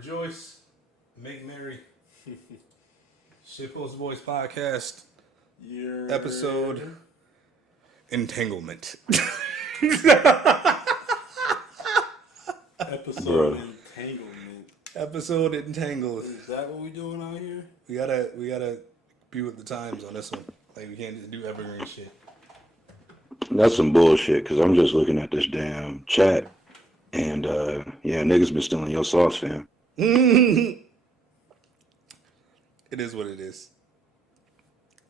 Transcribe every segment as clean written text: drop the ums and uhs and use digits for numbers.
Rejoice, make merry. Shitpost Boys podcast Your episode Entanglement. episode Bruh. entanglement. Episode Entangled. Is that what we doing out here? We gotta be with the times on this one. Like we can't just do evergreen shit. That's some bullshit, because I'm just looking at this damn chat, and, yeah, niggas been stealing your sauce, fam. It is what it is.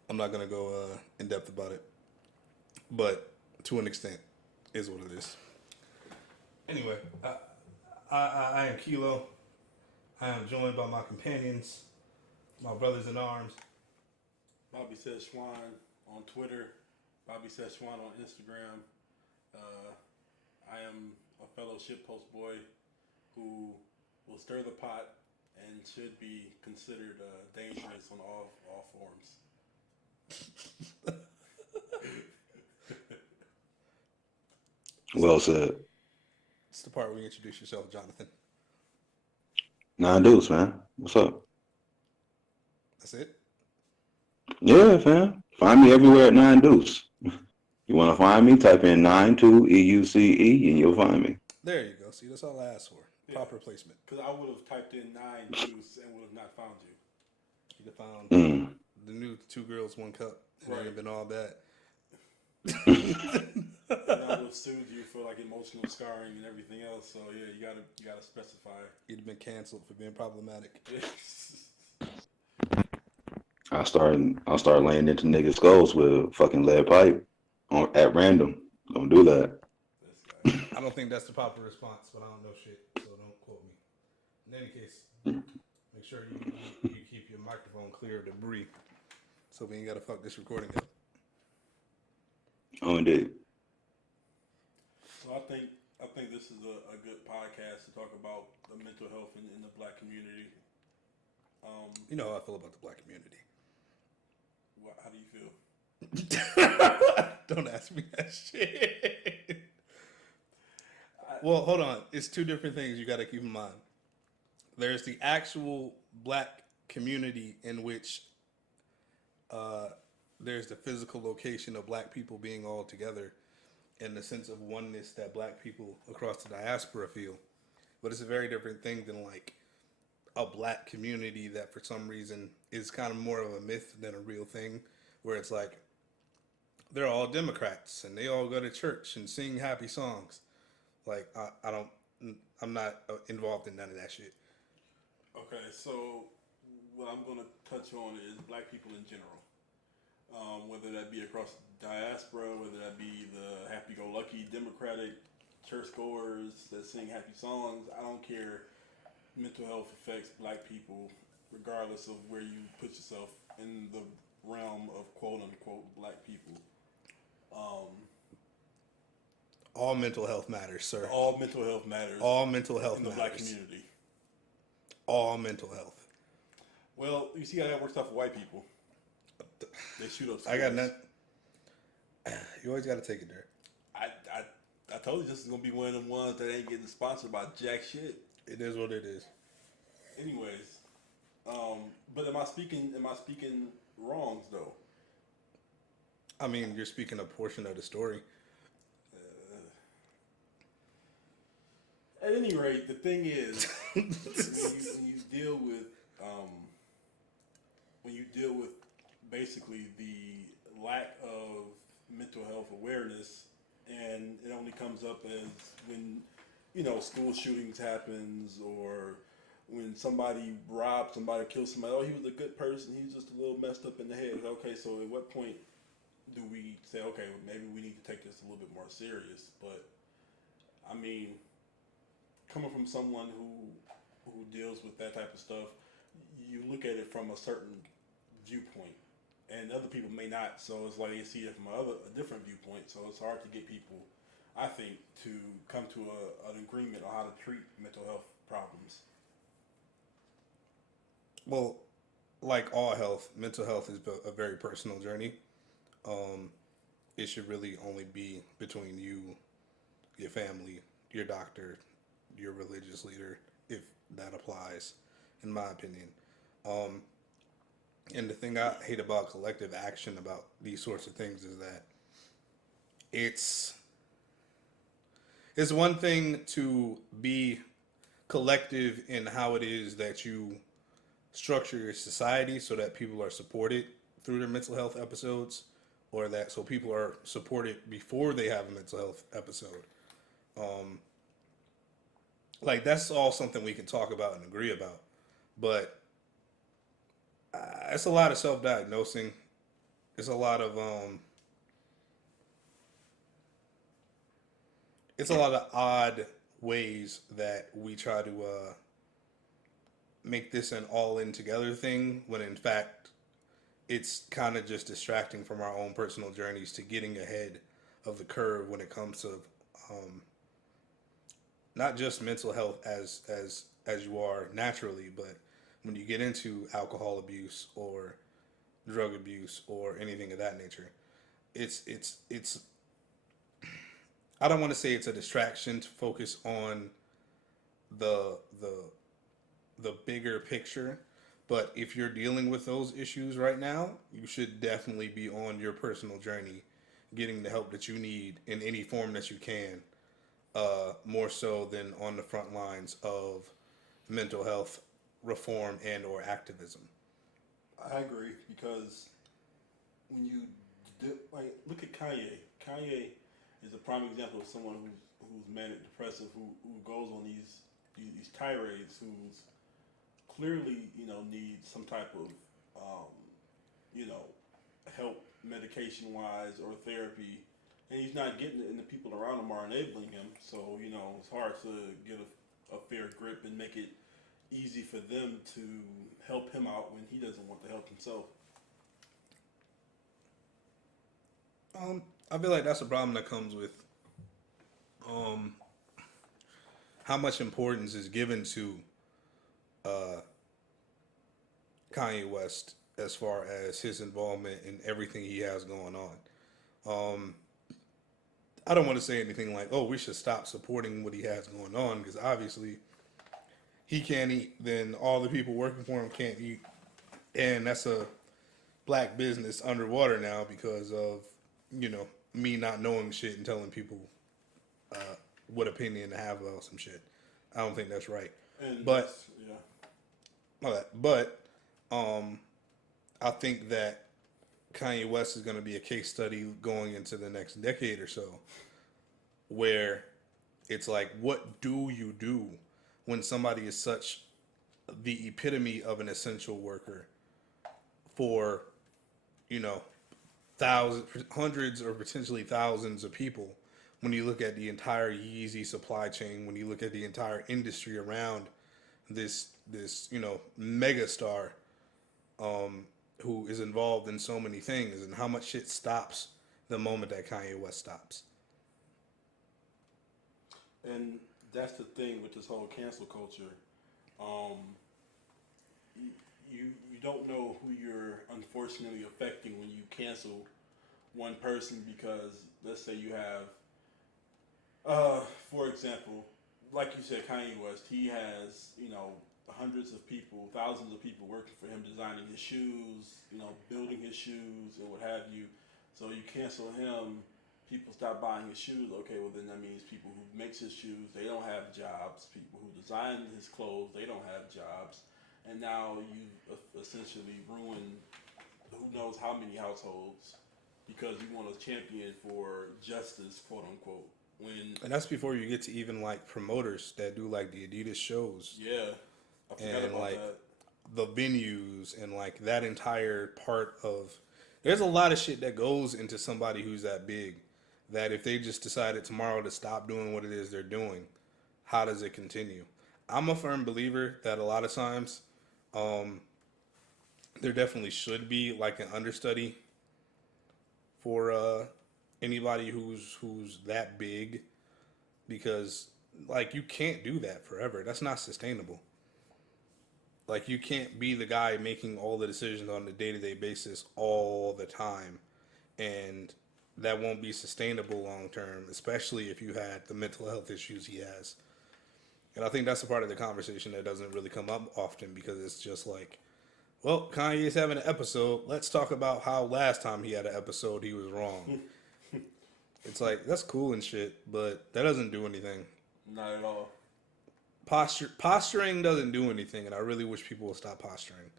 I'm not gonna go in depth about it, but to an extent, is what it is. Anyway, I am Kilo. I am joined by my companions, my brothers in arms. Bobby says Schwan on Twitter. Bobby says Schwan on Instagram. I am a fellow shitpost boy who will stir the pot and should be considered dangerous on all forms. Well said. It's the part where you introduce yourself, Jonathan. Nine Deuce, man. What's up? That's it? Yeah, fam. Find me everywhere at Nine Deuce. You want to find me? Type in 92EUCE and you'll find me. There you go. See, that's all I asked for. Yeah. Proper placement. Because I would have typed in 9 Deuce and would have not found you. You'd have found Mm. the new 2 girls, 1 cup. And Right. it would have been all bad. And I would have sued you for like emotional scarring and everything else. So yeah, you gotta specify. You'd have been canceled for being problematic. I'll start laying into niggas' skulls with fucking lead pipe at random. Don't do that. This guy. I don't think that's the proper response, but I don't know shit, so don't quote me. In any case, make sure you keep your microphone clear of debris, so we ain't gotta fuck this recording up. Oh, indeed. So I think this is a good podcast to talk about the mental health in the black community. You know how I feel about the black community. How do you feel? Don't ask me that shit. Well, hold on. It's 2 different things you got to keep in mind. There's the actual black community in which there's the physical location of black people being all together and the sense of oneness that black people across the diaspora feel. But it's a very different thing than like a black community that for some reason is kind of more of a myth than a real thing, where it's like they're all Democrats and they all go to church and sing happy songs. Like I'm not involved in none of that shit. Okay, so what I'm going to touch on is black people in general. Whether that be across the diaspora, whether that be the happy-go-lucky Democratic churchgoers that sing happy songs, I don't care. Mental health affects black people regardless of where you put yourself in the realm of quote-unquote black people. All mental health matters, sir. All mental health matters. All mental health in the matters. black community. All mental health. Well, you see how that works out for white people. They shoot up schools. I got nothing. You always got to take it there. I told you this is gonna be one of them ones that ain't getting sponsored by jack shit. It is what it is. Anyways, but am I speaking wrongs though? I mean, you're speaking a portion of the story. At any rate, the thing is, when you deal with basically the lack of mental health awareness, and it only comes up as when school shootings happens, or when somebody robs somebody, kills somebody. Oh, he was a good person. He was just a little messed up in the head. Okay, so at what point do we say, okay, maybe we need to take this a little bit more serious? But I mean, coming from someone who deals with that type of stuff, you look at it from a certain viewpoint, and other people may not. So it's like they see it from a different viewpoint. So it's hard to get people, I think, to come to an agreement on how to treat mental health problems. Well, like all health, mental health is a very personal journey. It should really only be between you, your family, your doctor, your religious leader, if that applies, in my opinion. Um, and the thing I hate about collective action about these sorts of things is that it's it's one thing to be collective in how it is that you structure your society so that people are supported through their mental health episodes, or that so people are supported before they have a mental health episode. Um, like that's all something we can talk about and agree about, but it's a lot of self-diagnosing. It's a lot of it's a lot of odd ways that we try to make this an all-in together thing when in fact it's kind of just distracting from our own personal journeys to getting ahead of the curve when it comes to um, not just mental health as you are naturally, but when you get into alcohol abuse or drug abuse or anything of that nature, it's I don't want to say it's a distraction to focus on the the the bigger picture, but if you're dealing with those issues right now, you should definitely be on your personal journey, getting the help that you need in any form that you can, more so than on the front lines of mental health reform and or activism. I agree because when you like look at Kanye, Kanye is a prime example of someone who's manic depressive, who goes on these tirades, who's clearly needs some type of you know help medication wise or therapy, and he's not getting it, and the people around him are enabling him. So it's hard to get a fair grip and make it easy for them to help him out when he doesn't want to help himself. I feel like that's a problem that comes with um, how much importance is given to uh, Kanye West as far as his involvement in everything he has going on. Um, I don't want to say anything like, "Oh, we should stop supporting what he has going on," because obviously he can't eat, then all the people working for him can't eat, and that's a black business underwater now because of me not knowing shit and telling people uh, what opinion to have about some shit. I don't think that's right. And But yeah, but I think that Kanye West is going to be a case study going into the next decade or so, where it's like, what do you do when somebody is such the epitome of an essential worker for you know thousands, hundreds, or potentially thousands of people? When you look at the entire Yeezy supply chain, when you look at the entire industry around this mega star who is involved in so many things, and how much shit stops the moment that Kanye West stops. and that's the thing with this whole cancel culture. Um, you don't know who you're unfortunately affecting when you cancel one person because let's say you have, for example, like you said, Kanye West, he has hundreds of people, thousands of people working for him, designing his shoes, building his shoes or what have you. So you cancel him, people stop buying his shoes. Okay, well then that means people who makes his shoes, they don't have jobs. People who design his clothes, they don't have jobs. And now you essentially ruined who knows how many households because you want to champion for justice, quote unquote. When And that's before you get to even like promoters that do like the Adidas shows yeah, I forgot and about like that. the venues and like that entire part of. There's a lot of shit that goes into somebody who's that big, that if they just decided tomorrow to stop doing what it is they're doing, how does it continue? I'm a firm believer that a lot of times um, there definitely should be like an understudy for anybody who's that big, because like you can't do that forever. That's not sustainable. Like you can't be the guy making all the decisions on a day-to-day basis all the time, and that won't be sustainable long term, especially if you had the mental health issues he has. And I think that's the part of the conversation that doesn't really come up often because it's just like, well, Kanye's having an episode. Let's talk about how last time he had an episode he was wrong. It's like, that's cool and shit, but that doesn't do anything. Not at all. Posturing doesn't do anything, and I really wish people would stop posturing.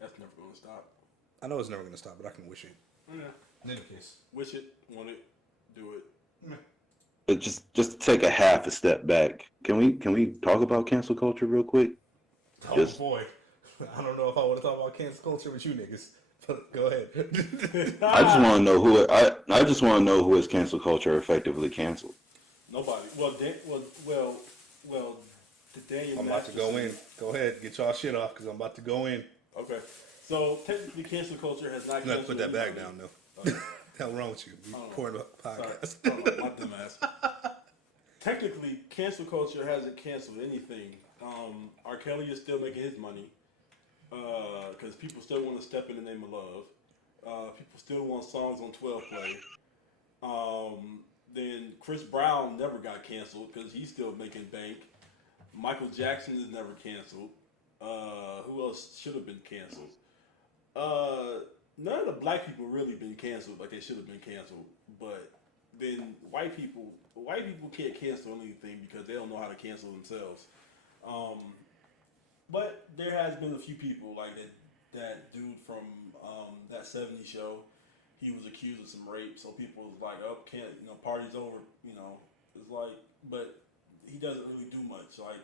That's never going to stop. I know it's never going to stop, but I can wish it. Yeah. In any case. Wish it, want it, do it. But just to take a half a step back, can we talk about cancel culture real quick? Oh boy, I don't know if I want to talk about cancel culture with you niggas, but go ahead. I just want to know who I just want to know who is cancel culture effectively canceled. Nobody. Well, the Daniel. I'm about to go in. Go ahead, get y'all shit off because I'm about to go in. Okay. So technically, cancel culture has not. You have to put that bag anybody. down though. Hell wrong with you? We pouring a podcast. Sorry. My dumb ass. Technically, cancel culture hasn't canceled anything. R. Kelly is still making his money because people still want to step in the name of love. People still want songs on 12 play. Then Chris Brown never got canceled because he's still making bank. Michael Jackson is never canceled. Who else should have been canceled? None of the black people really been canceled like they should have been canceled. But then white people can't cancel anything because they don't know how to cancel themselves. But there has been a few people like that dude from that '70s show. He was accused of some rape, so people was like, "Oh, can't party's over." It's like, but he doesn't really do much. Like,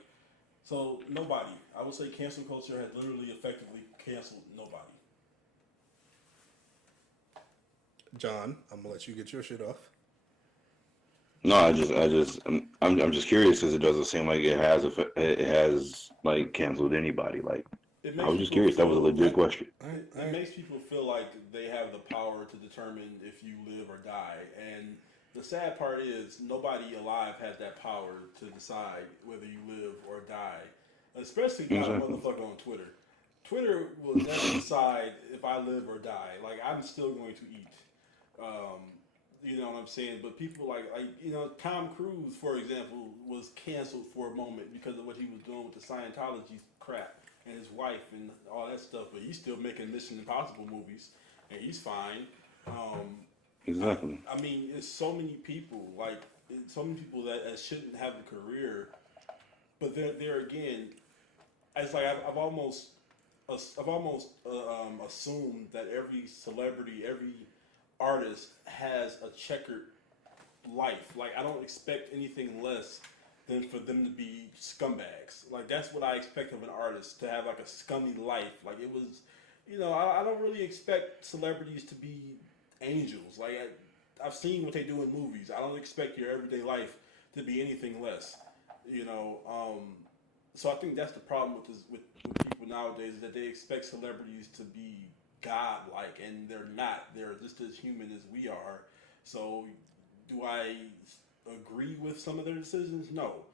so nobody. I would say cancel culture has literally effectively canceled nobody. John, I'm gonna let you get your shit off. No, I'm just curious because it doesn't seem like it has like canceled anybody. Like, I was just curious. That was a legit question. It makes people feel like they have the power to determine if you live or die. And the sad part is nobody alive has that power to decide whether you live or die. Especially not a motherfucker on Twitter. Twitter will never decide if I live or die. Like, I'm still going to eat. You know what I'm saying? But people like Tom Cruise, for example, was canceled for a moment because of what he was doing with the Scientology crap and his wife and all that stuff. But he's still making Mission Impossible movies, and he's fine. Exactly. I mean, it's so many people that shouldn't have a career, but there again, it's like I've almost assumed that every celebrity, every artist has a checkered life. Like, I don't expect anything less than for them to be scumbags. Like, that's what I expect of an artist, to have like a scummy life. Like, it was, I don't really expect celebrities to be angels. Like, I've seen what they do in movies. I don't expect your everyday life to be anything less. So I think that's the problem with people nowadays, is that they expect celebrities to be God-like, and they're not. They're just as human as we are. So, do I agree with some of their decisions? No.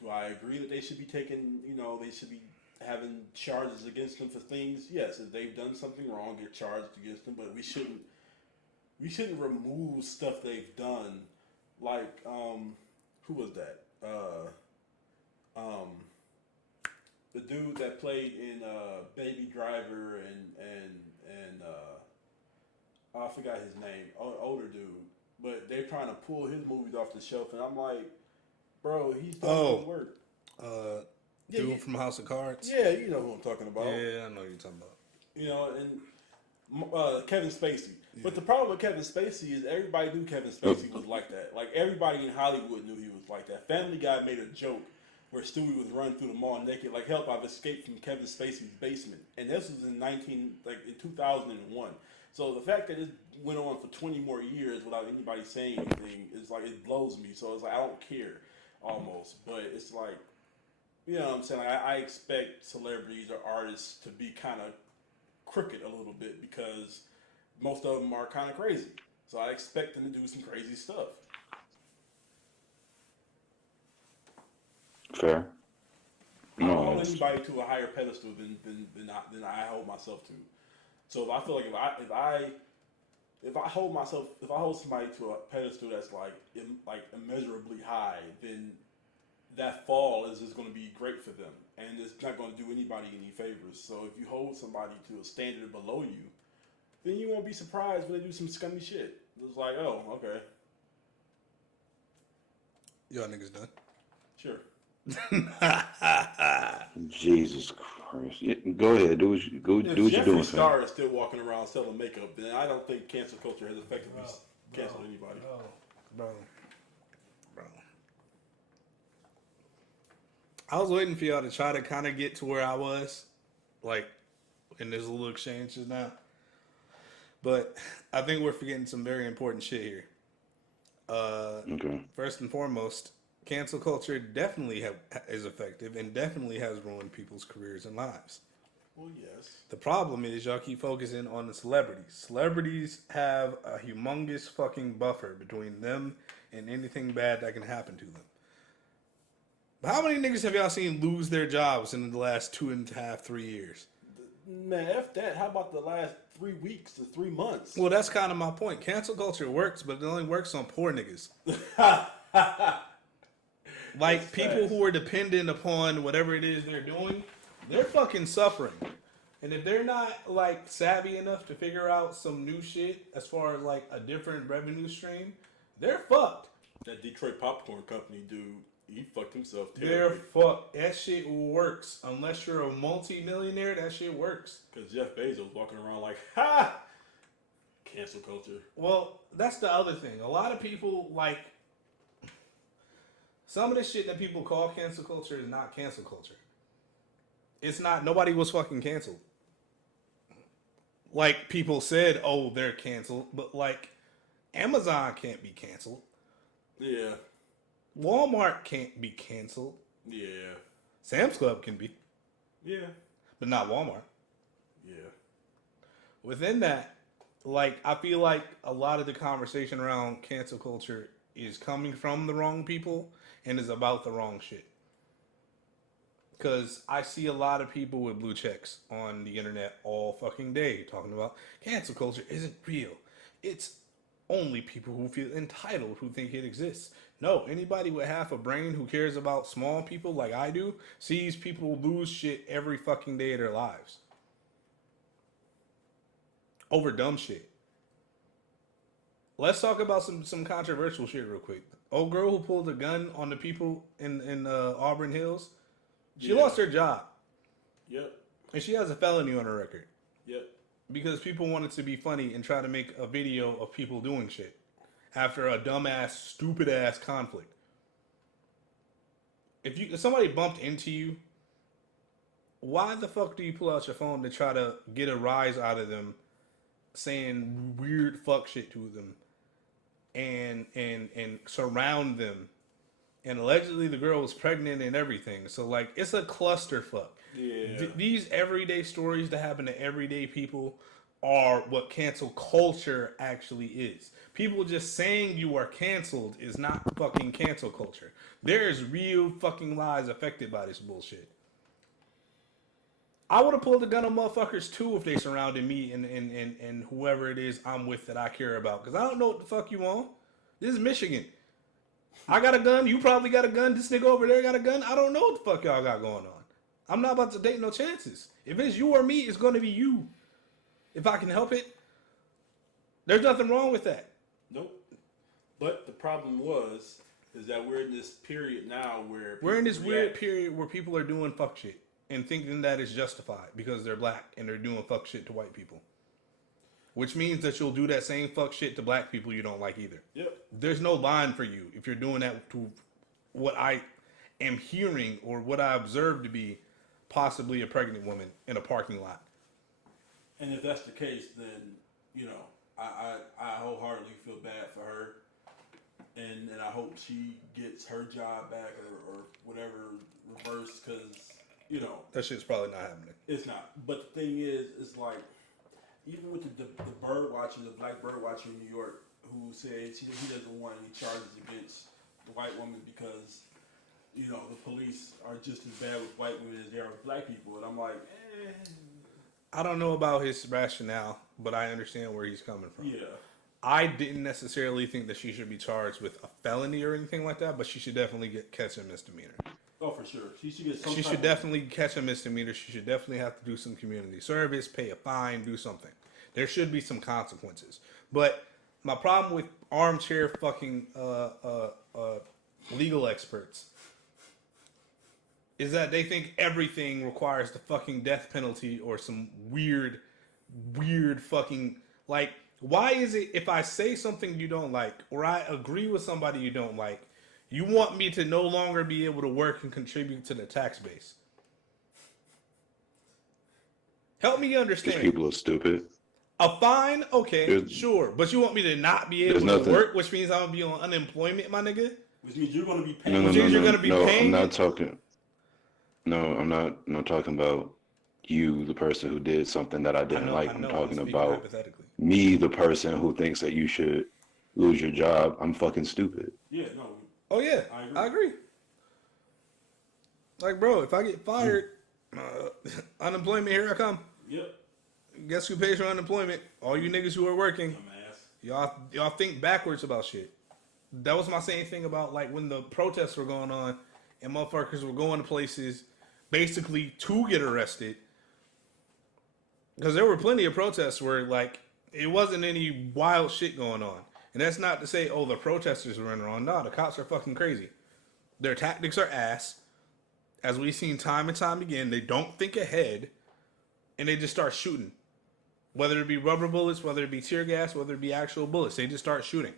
Do I agree that they should be taking, they should be having charges against them for things? Yes. If they've done something wrong, get charged against them. But we shouldn't remove stuff they've done. Like, who was that? The dude that played in Baby Driver and I forgot his name, older dude, but they're trying to pull his movies off the shelf, and I'm like, bro, he's done good work. Dude from House of Cards. Yeah, you know who I'm talking about. Yeah, I know who you're talking about. And Kevin Spacey. Yeah. But the problem with Kevin Spacey is everybody knew Kevin Spacey was like that. Like, everybody in Hollywood knew he was like that. Family Guy made a joke where Stewie was running through the mall naked, like, help, I've escaped from Kevin Spacey's basement. And this was in 2001. So the fact that it went on for 20 more years without anybody saying anything is like, it blows me. So it's like, I don't care almost. But it's like, you know what I'm saying? Like, I expect celebrities or artists to be kind of crooked a little bit because most of them are kind of crazy. So I expect them to do some crazy stuff. Fair. I don't hold anybody to a higher pedestal than I hold myself to. So I feel like if I hold somebody to a pedestal that's like immeasurably high, then that fall is just going to be great for them, and it's not going to do anybody any favors. So if you hold somebody to a standard below you, then you won't be surprised when they do some scummy shit. It's like, oh, okay, Y'all niggas done? sure. Jesus Christ. Yeah, go ahead. Do what you If do what you're Jeffree doing, fam. Star is still walking around selling makeup, then I don't think cancel culture has effectively canceled anybody. Bro. I was waiting for y'all to try to kind of get to where I was, like, in this little exchange just now. But I think we're forgetting some very important shit here. Okay. First and foremost, cancel culture definitely is effective and definitely has ruined people's careers and lives. Well, yes. The problem is y'all keep focusing on the celebrities. Celebrities have a humongous fucking buffer between them and anything bad that can happen to them. But how many niggas have y'all seen lose their jobs in the last 2.5, 3 years? Man, F that. How about the last 3 weeks to 3 months? Well, that's kind of my point. Cancel culture works, but it only works on poor niggas. Like, That's people facts. who are dependent upon whatever it is they're doing, they're fucking suffering. And if they're not, like, savvy enough to figure out some new shit as far as, like, a different revenue stream, they're fucked. That Detroit popcorn company dude, he fucked himself They're terribly. fucked. That shit works. Unless you're a multi-millionaire, that shit works. Because Jeff Bezos walking around like, ha! Cancel culture. Well, that's the other thing. A lot of people, like, some of the shit that people call cancel culture is not cancel culture. It's not. Nobody was fucking canceled. Like, people said, oh, they're canceled. But, like, Amazon can't be canceled. Yeah. Walmart can't be canceled. Yeah. Sam's Club can be. Yeah. But not Walmart. Yeah. Within that, like, I feel like a lot of the conversation around cancel culture is coming from the wrong people and is about the wrong shit. Because I see a lot of people with blue checks on the internet all fucking day talking about cancel culture isn't real. It's only people who feel entitled who think it exists. No, anybody with half a brain who cares about small people like I do sees people lose shit every fucking day of their lives. Over dumb shit. Let's talk about some controversial shit real quick. Old girl who pulled a gun on the people in Auburn Hills, she Yeah. lost her job. Yep. And she has a felony on her record. Yep. Because people wanted to be funny and try to make a video of people doing shit after a dumbass, stupid ass conflict. If somebody bumped into you, why the fuck do you pull out your phone to try to get a rise out of them, saying weird fuck shit to them, and surround them? And allegedly the girl was pregnant and everything. So, like, it's a clusterfuck. Yeah. These everyday stories that happen to everyday people are what cancel culture actually is. People just saying you are canceled is not fucking cancel culture. There's real fucking lives affected by this bullshit. I would have pulled the gun on motherfuckers too if they surrounded me and whoever it is I'm with that I care about. Because I don't know what the fuck you want. This is Michigan. I got a gun. You probably got a gun. This nigga over there got a gun. I don't know what the fuck y'all got going on. I'm not about to take no chances. If it's you or me, it's going to be you. If I can help it. There's nothing wrong with that. Nope. But the problem is that we're in this period now where We're in this people weird react. period where people are doing fuck shit and thinking that is justified because they're black and they're doing fuck shit to white people. Which means that you'll do that same fuck shit to black people you don't like either. Yep. There's no line for you if you're doing that to what I am hearing or what I observe to be possibly a pregnant woman in a parking lot. And if that's the case, then, you know, I wholeheartedly feel bad for her. And I hope she gets her job back or whatever reversed because, you know. That shit's probably not happening. It's not. But the thing is, it's like, even with the bird watcher, the black bird watcher in New York, who says he doesn't want any charges against the white woman because, you know, the police are just as bad with white women as they are with black people. And I'm like, I don't know about his rationale, but I understand where he's coming from. yeah. I didn't necessarily think that she should be charged with a felony or anything like that, but she should definitely catch a misdemeanor. Oh, for sure. She should get some. She should definitely catch a misdemeanor. She should definitely have to do some community service, pay a fine, do something. There should be some consequences. But my problem with armchair fucking legal experts is that they think everything requires the fucking death penalty or some weird fucking, like, why is it if I say something you don't like or I agree with somebody you don't like, you want me to no longer be able to work and contribute to the tax base? Help me understand. People are stupid. A fine, okay, sure, but you want me to not be able to work, which means I'm gonna be on unemployment, my nigga. Which means you're gonna be paying. No, you're gonna be paying. I'm not talking. No, I'm not talking about you, the person who did something that I didn't like. I'm talking about me, the person who thinks that you should lose your job. I'm fucking stupid. Yeah, no. Oh yeah, I agree. Like, bro, if I get fired, unemployment, here I come. Yep. Guess who pays for unemployment? All you niggas who are working. Y'all think backwards about shit. That was my same thing about, like, when the protests were going on and motherfuckers were going to places basically to get arrested. Because there were plenty of protests where, like, it wasn't any wild shit going on. And that's not to say, oh, the protesters are running around. No, the cops are fucking crazy. Their tactics are ass. As we've seen time and time again, they don't think ahead, and they just start shooting. Whether it be rubber bullets, whether it be tear gas, whether it be actual bullets, they just start shooting.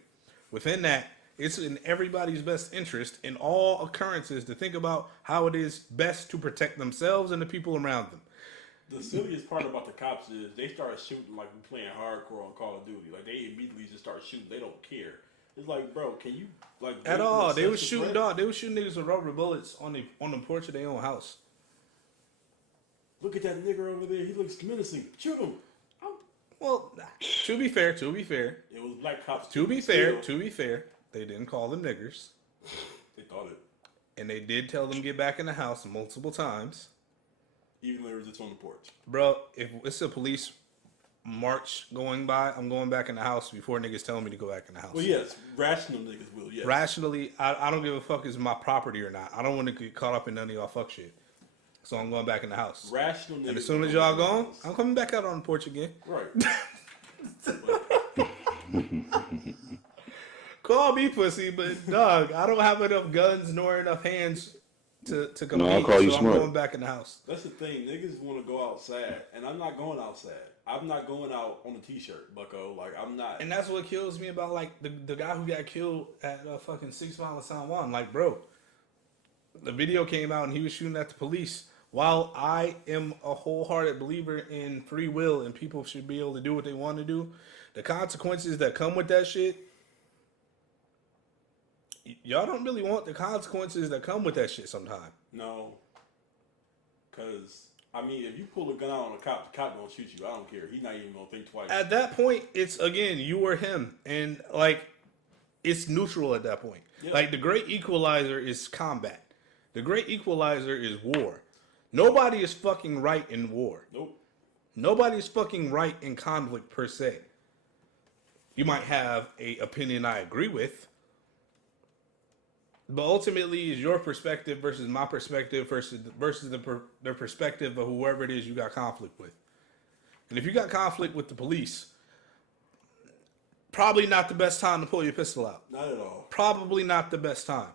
Within that, it's in everybody's best interest in all occurrences to think about how it is best to protect themselves and the people around them. The silliest part about the cops is they start shooting like we're playing hardcore on Call of Duty. Like, they immediately just start shooting. They don't care. It's like, bro, can you, like... At all. They was shooting, dog. They was shooting niggas with rubber bullets on the porch of their own house. Look at that nigger over there. He looks menacing. Shoot him. Well, to be fair. It was black cops. To be fair, they didn't call them niggers. They thought it. And they did tell them to get back in the house multiple times. Even though they were just on the porch. Bro, if it's a police march going by, I'm going back in the house before niggas telling me to go back in the house. Well, yes. Rational niggas will, yes. Rationally, I don't give a fuck if it's my property or not. I don't want to get caught up in none of y'all fuck shit. So I'm going back in the house. Rational niggas. And as soon as y'all gone, I'm coming back out on the porch again. Right. Call me pussy, but dog, I don't have enough guns nor enough hands to compete. No, I'll call you smart. I'm going back in the house. That's the thing. Niggas want to go outside, and I'm not going outside. I'm not going out on a t-shirt, bucko. Like, I'm not. And that's what kills me about, like, the guy who got killed at fucking 6 Mile of San Juan. Like, bro, the video came out and he was shooting at the police. While I am a wholehearted believer in free will and people should be able to do what they want to do, the consequences that come with that shit, y'all don't really want the consequences that come with that shit sometime. No. Because, I mean, if you pull a gun out on a cop, the cop gonna shoot you. I don't care. He's not even gonna think twice. At that point, it's, again, you or him. And, like, it's neutral at that point. Yep. Like, the great equalizer is combat. The great equalizer is war. Nobody is fucking right in war. Nope. Nobody is fucking right in conflict per se. You might have a opinion I agree with, but ultimately, is your perspective versus my perspective versus the perspective of whoever it is you got conflict with. And if you got conflict with the police, probably not the best time to pull your pistol out. Not at all. Probably not the best time.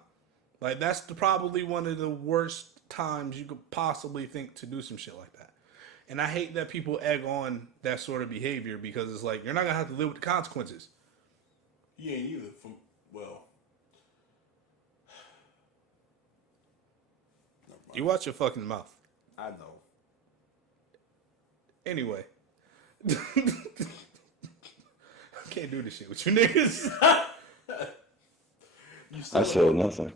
Like, that's probably one of the worst times you could possibly think to do some shit like that. And I hate that people egg on that sort of behavior because it's like, you're not going to have to live with the consequences. You ain't either. Well. You watch your fucking mouth. I know. Anyway. I can't do this shit with you niggas. I said nothing.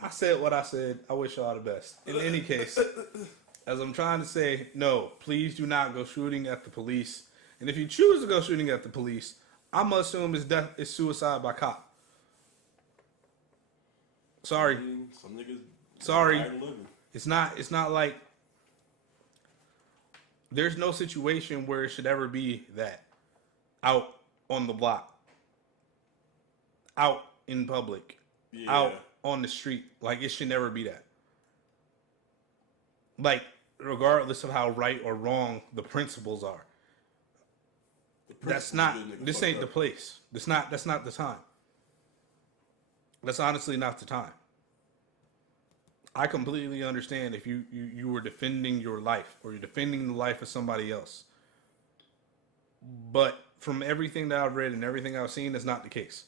I said what I said. I wish y'all the best. In any case, as I'm trying to say, no, please do not go shooting at the police. And if you choose to go shooting at the police, I'm gonna assume it's suicide by cop. Sorry. I mean, some niggas. Sorry. It's not like There's no situation where it should ever be that out on the block, out in public, out on the street. Like, it should never be that. Like, regardless of how right or wrong the principles are. That's not. This ain't the place. That's not the time. That's honestly not the time. I completely understand if you were defending your life or you're defending the life of somebody else. But from everything that I've read and everything I've seen, that's not the case.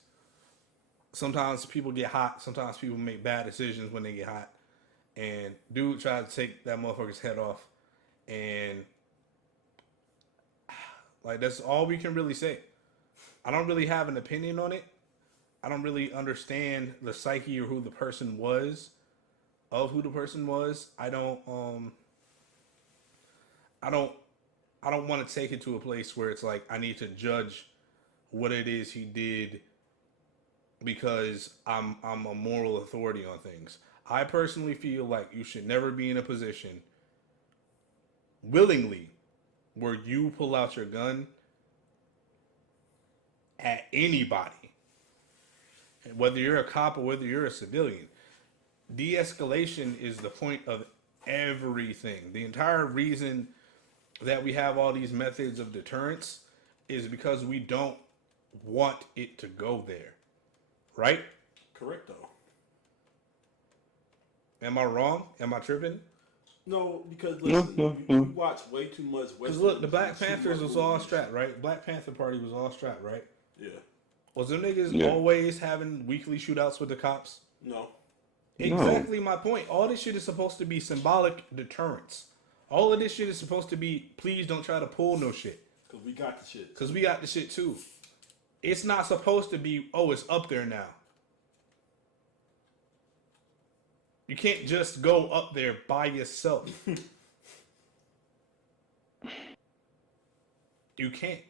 Sometimes people get hot. Sometimes people make bad decisions when they get hot. And dude tried to take that motherfucker's head off. And like, that's all we can really say. I don't really have an opinion on it. I don't really understand the psyche or who the person was. I don't want to take it to a place where it's like I need to judge what it is he did because I'm a moral authority on things. I personally feel like you should never be in a position willingly where you pull out your gun at anybody, whether you're a cop or whether you're a civilian. De-escalation is the point of everything. The entire reason that we have all these methods of deterrence is because we don't want it to go there. Right? Correct, though. Am I wrong? Am I tripping? No, because listen, you watch way too much Western. Because look, the Black Panthers was all strapped, right? Black Panther Party was all strapped, right? Yeah. Was them niggas always having weekly shootouts with the cops? No. Exactly my point. All this shit is supposed to be symbolic deterrence. All of this shit is supposed to be, please don't try to pull no shit. Because we got the shit. Because we got the shit too. It's not supposed to be, oh, it's up there now. You can't just go up there by yourself. You can't.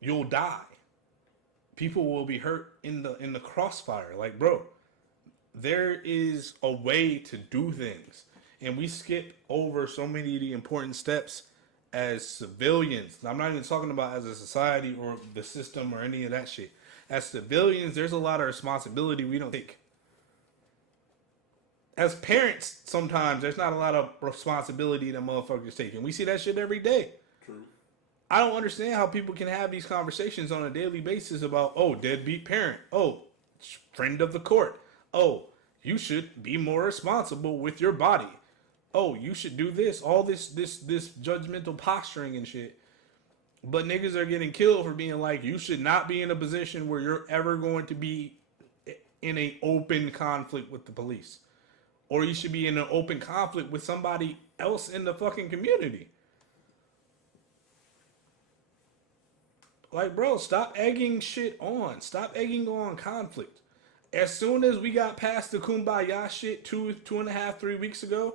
You'll die. People will be hurt in the crossfire. Like, bro, there is a way to do things. And we skip over so many of the important steps as civilians. I'm not even talking about as a society or the system or any of that shit. As civilians, there's a lot of responsibility we don't take. As parents, sometimes there's not a lot of responsibility that motherfuckers take. And we see that shit every day. True. I don't understand how people can have these conversations on a daily basis about, oh, deadbeat parent. Oh, friend of the court. Oh, you should be more responsible with your body. Oh, you should do this. All this judgmental posturing and shit. But niggas are getting killed for being like, you should not be in a position where you're ever going to be in an open conflict with the police. Or you should be in an open conflict with somebody else in the fucking community. Like, bro, stop egging shit on. Stop egging on conflict. As soon as we got past the kumbaya shit 2.5, 3 weeks ago,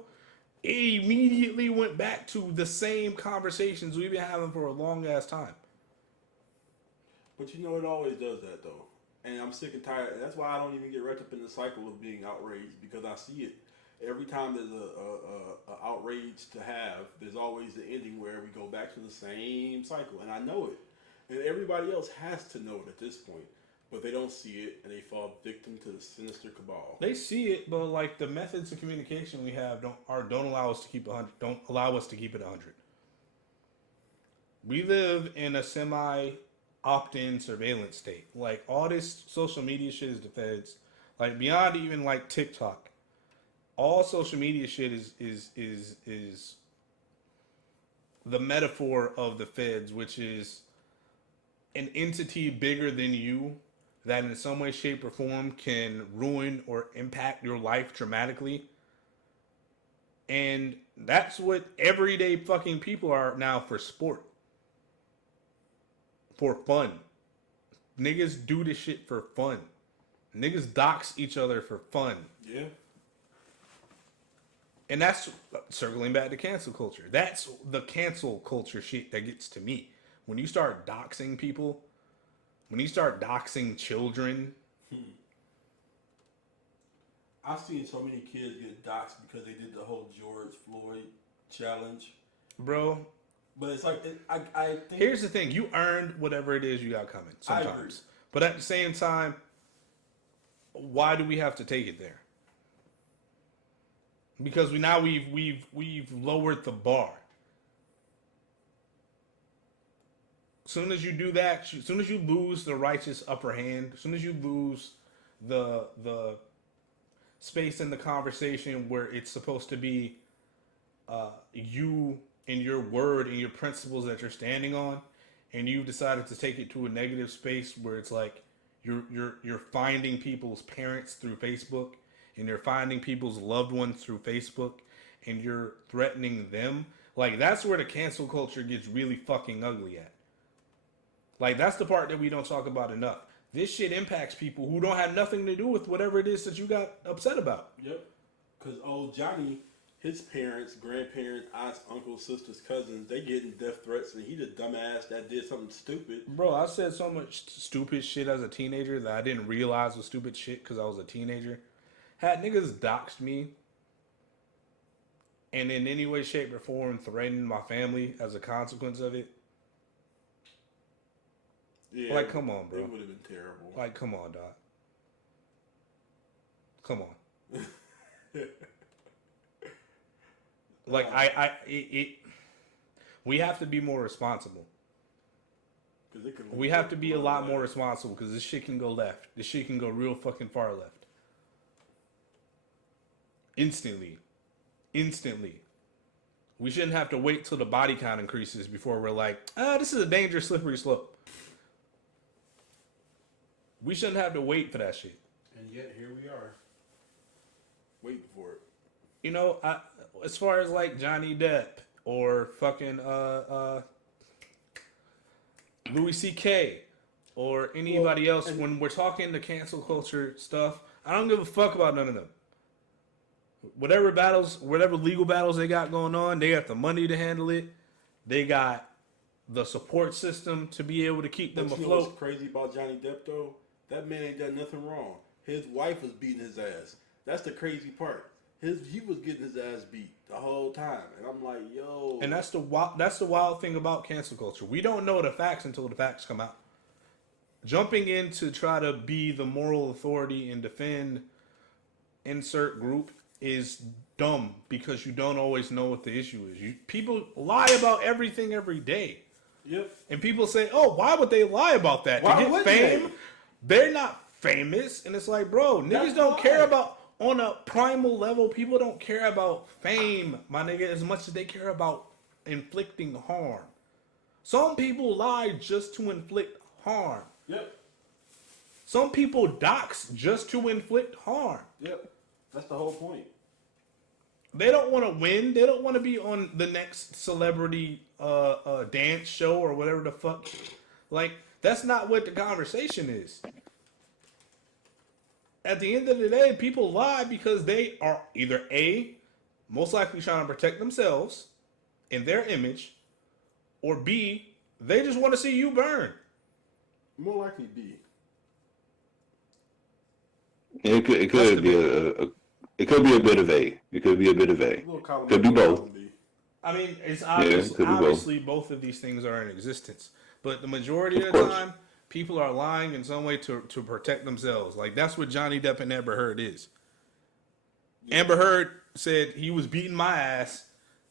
it immediately went back to the same conversations we've been having for a long ass time. But you know, it always does that though. And I'm sick and tired. That's why I don't even get wrapped up in the cycle of being outraged, because I see it. Every time there's a outrage to have, there's always the ending where we go back to the same cycle. And I know it. And everybody else has to know it at this point. But they don't see it, and they fall victim to the sinister cabal. They see it, but like the methods of communication we have don't allow us to keep 100. Don't allow us to keep it 100. We live in a semi opt-in surveillance state. Like, all this social media shit is the feds. Like, beyond even like TikTok, all social media shit is the metaphor of the feds, which is an entity bigger than you that in some way, shape, or form can ruin or impact your life dramatically. And that's what everyday fucking people are now for sport. For fun. Niggas do this shit for fun. Niggas dox each other for fun. Yeah. And that's circling back to cancel culture. That's the cancel culture shit that gets to me. When you start doxing people, when you start doxing children. I've seen so many kids get doxed because they did the whole George Floyd challenge. Bro, But it's like I think. Here's the thing: you earned whatever it is you got coming. Sometimes, but at the same time, why do we have to take it there? Because we've lowered the bar. As soon as you do that, as soon as you lose the righteous upper hand, as soon as you lose the space in the conversation where it's supposed to be you and your word and your principles that you're standing on, and you've decided to take it to a negative space where it's like you're finding people's parents through Facebook, and you're finding people's loved ones through Facebook, and you're threatening them. Like, that's where the cancel culture gets really fucking ugly at. Like, that's the part that we don't talk about enough. This shit impacts people who don't have nothing to do with whatever it is that you got upset about. Yep. Because old Johnny, his parents, grandparents, aunts, uncles, sisters, cousins, they getting death threats, and he the dumbass that did something stupid. Bro, I said so much stupid shit as a teenager that I didn't realize was stupid shit because I was a teenager. Had niggas doxed me and in any way, shape, or form threatened my family as a consequence of it. Yeah, like, come on, bro. It would have been terrible. Like, come on, dog. Come on. Like, we have to be more responsible. We have to be a lot more responsible because this shit can go left. This shit can go real fucking far left. Instantly. We shouldn't have to wait till the body count increases before we're like, this is a dangerous slippery slope. We shouldn't have to wait for that shit. And yet, here we are. Waiting for it. You know, as far as like Johnny Depp or fucking Louis C.K. or anybody else, when we're talking the cancel culture stuff, I don't give a fuck about none of them. Whatever legal battles they got going on, they got the money to handle it. They got the support system to be able to keep them afloat. You know what's crazy about Johnny Depp though? That man ain't done nothing wrong. His wife was beating his ass. That's the crazy part. He was getting his ass beat the whole time, and I'm like, yo. And that's the wild thing about cancel culture. We don't know the facts until the facts come out. Jumping in to try to be the moral authority and defend insert group is dumb because you don't always know what the issue is. People lie about everything every day. Yep. And people say, "Oh, why would they lie about that? Why to get fame?" They're not famous, and it's like, bro, niggas don't care about on a primal level. People don't care about fame, my nigga, as much as they care about inflicting harm. Some people lie just to inflict harm. Yep. Some people dox just to inflict harm. Yep. That's the whole point. They don't want to win. They don't want to be on the next celebrity dance show or whatever the fuck. Like, that's not what the conversation is. At the end of the day, people lie because they are either A, most likely trying to protect themselves and their image, or B, they just want to see you burn. More likely B. It could be it could be a bit of A. It could be a bit of A. Could be both. I mean, it's obviously both of these things are in existence. But the majority of the time, people are lying in some way to protect themselves. Like, that's what Johnny Depp and Amber Heard is. Yeah. Amber Heard said he was beating my ass,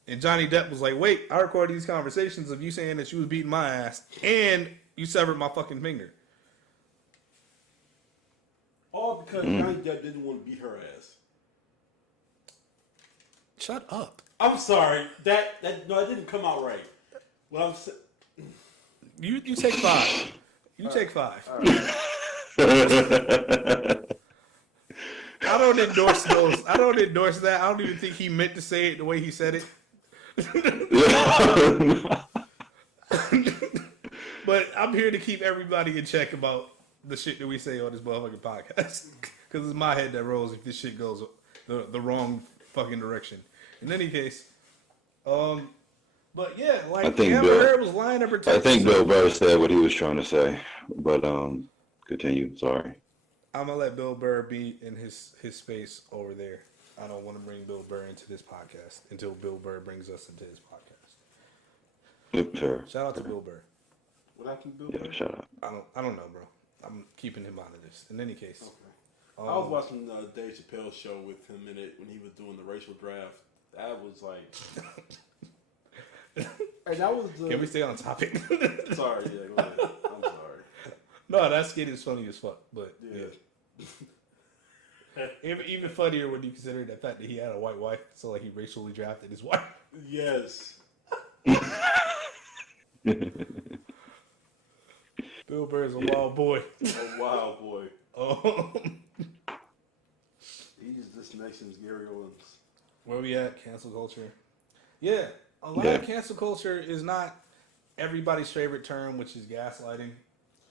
and Johnny Depp was like, wait, I recorded these conversations of you saying that you was beating my ass, and you severed my fucking finger. All because Johnny Depp didn't want to beat her ass. Shut up. I'm sorry. That didn't come out right. Well, You take 5. You take 5. I don't endorse those. I don't endorse that. I don't even think he meant to say it the way he said it. But I'm here to keep everybody in check about the shit that we say on this motherfucking podcast. Because it's my head that rolls if this shit goes the wrong fucking direction. In any case, but yeah, like Amber Heard was lying to protect. I think Bill Burr said what he was trying to say, but continue. Sorry. I'm gonna let Bill Burr be in his space over there. I don't want to bring Bill Burr into this podcast until Bill Burr brings us into his podcast. Sure. Shout out to Bill Burr. What happened to Bill Burr? Yeah, shout out. I don't know, bro. I'm keeping him out of this. In any case. Okay. I was watching Dave Chappelle's show with him in it when he was doing the racial draft. That was like... Hey, that was Can we stay on topic? Sorry, yeah, go ahead. I'm sorry. No, that skit is funny as fuck, but yeah. Even funnier when you consider the fact that he had a white wife, so like he racially drafted his wife. Yes. Bill Burr is a wild boy. A wild boy. Oh. He's this nation's Gary Owens. Where we at? Cancel culture. Yeah, a lot of cancel culture is not everybody's favorite term, which is gaslighting.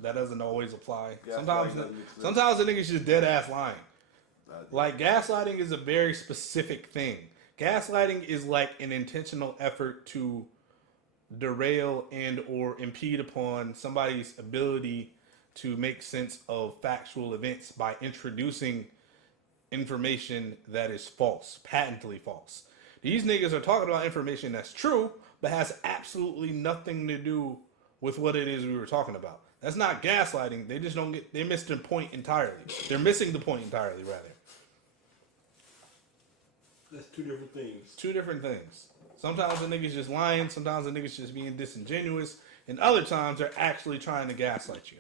That doesn't always apply. Sometimes the nigga's just dead ass lying. Like gaslighting is a very specific thing. Gaslighting is like an intentional effort to derail and or impede upon somebody's ability to make sense of factual events by introducing information that is false, patently false. These niggas are talking about information that's true, but has absolutely nothing to do with what it is we were talking about. That's not gaslighting. They just don't get, they missed the point entirely. They're missing the point entirely, rather. That's two different things. Two different things. Sometimes the nigga's just lying, sometimes the nigga's just being disingenuous, and other times they're actually trying to gaslight you.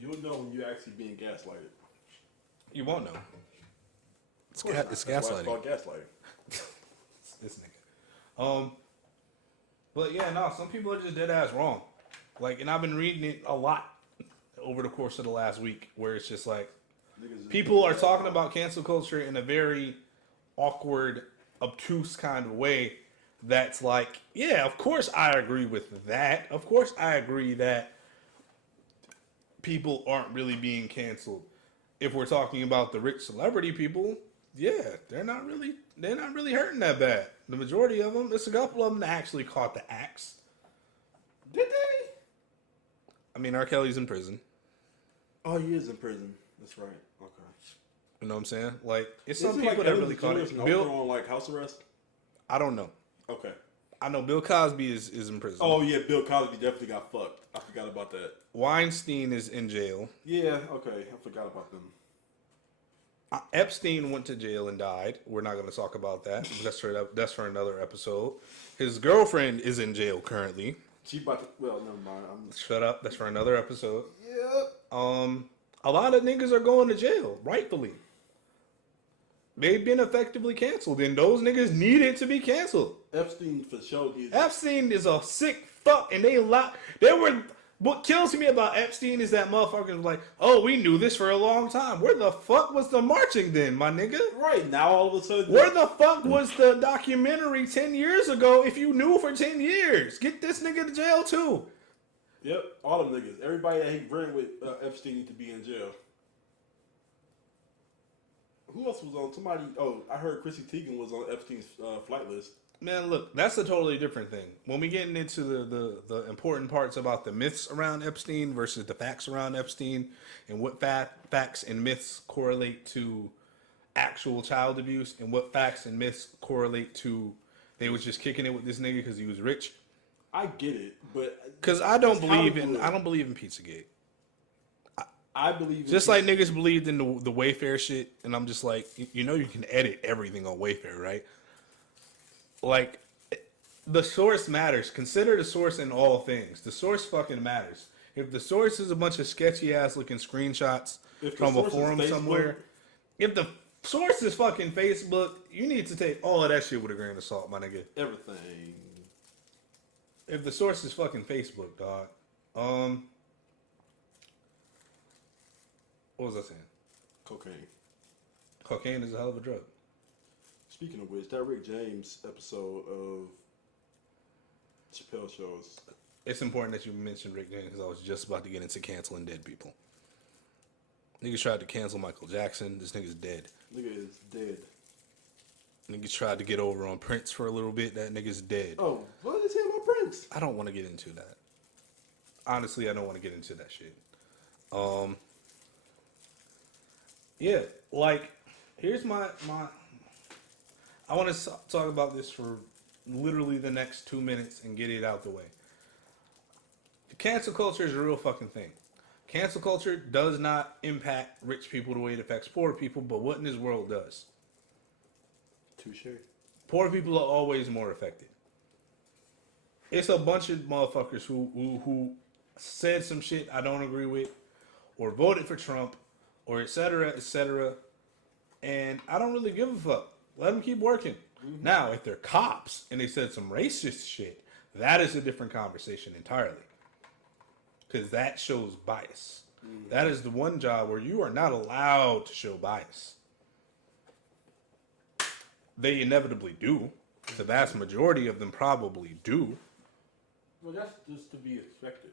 You'll know when you're actually being gaslighted. You won't know. It's gaslighting. It's called gaslighting. This nigga. But yeah, no, some people are just dead ass wrong. Like, and I've been reading it a lot over the course of the last week, where it's just like people are talking about cancel culture in a very awkward, obtuse kind of way. That's like, yeah, of course I agree with that. Of course I agree that people aren't really being canceled. If we're talking about the rich celebrity people, yeah, they're not really hurting that bad. The majority of them, there's a couple of them that actually caught the axe. Did they? I mean, R. Kelly's in prison. Oh, he is in prison. That's right. Okay. You know what I'm saying? Like, it's Isn't some people like that really caught it. Bill on like house arrest. I don't know. Okay. I know Bill Cosby is in prison. Oh yeah, Bill Cosby definitely got fucked. I forgot about that. Weinstein is in jail. Yeah. Okay. I forgot about them. Epstein went to jail and died. We're not going to talk about that. That's for another episode. His girlfriend is in jail currently. She about to, well, never mind. Shut up. That's for another episode. Yep. A lot of niggas are going to jail, rightfully. They've been effectively canceled, and those niggas needed to be canceled. Epstein for sure. Epstein is a sick fuck, and what kills me about Epstein is that motherfuckers like, oh, we knew this for a long time. Where the fuck was the marching then, my nigga? Right, now all of a sudden. Where the fuck was the documentary 10 years ago if you knew for 10 years? Get this nigga to jail too. Yep, all them niggas. Everybody that he ran with Epstein need to be in jail. Who else was on? Somebody, I heard Chrissy Teigen was on Epstein's flight list. Man, look, that's a totally different thing. When we getting into the important parts about the myths around Epstein versus the facts around Epstein and what facts and myths correlate to actual child abuse and what facts and myths correlate to they was just kicking it with this nigga because he was rich. I get it, but because I don't believe in Pizzagate. I believe just like niggas believed in the Wayfair shit, and I'm just like, you know, you can edit everything on Wayfair, right? Like, the source matters. Consider the source in all things. The source fucking matters. If the source is a bunch of sketchy ass looking screenshots from a forum somewhere, if the source is fucking Facebook, you need to take all of that shit with a grain of salt, my nigga. Everything. If the source is fucking Facebook, dog. What was I saying? Cocaine. Cocaine is a hell of a drug. Speaking of which, that Rick James episode of Chappelle shows. It's important that you mentioned Rick James because I was just about to get into canceling dead people. Niggas tried to cancel Michael Jackson. This nigga's dead. Nigga is dead. Niggas tried to get over on Prince for a little bit. That nigga's dead. Oh, what did they say about Prince? I don't want to get into that. Honestly, I don't want to get into that shit. Yeah, like, here's my I want to talk about this for literally the next 2 minutes and get it out the way. Cancel culture is a real fucking thing. Cancel culture does not impact rich people the way it affects poor people, but what in this world does? Touche. Poor people are always more affected. It's a bunch of motherfuckers who said some shit I don't agree with, or voted for Trump, or et cetera, and I don't really give a fuck. Let them keep working. Mm-hmm. Now, if they're cops and they said some racist shit, that is a different conversation entirely. Because that shows bias. Mm-hmm. That is the one job where you are not allowed to show bias. They inevitably do. The vast majority of them probably do. Well, that's just to be expected.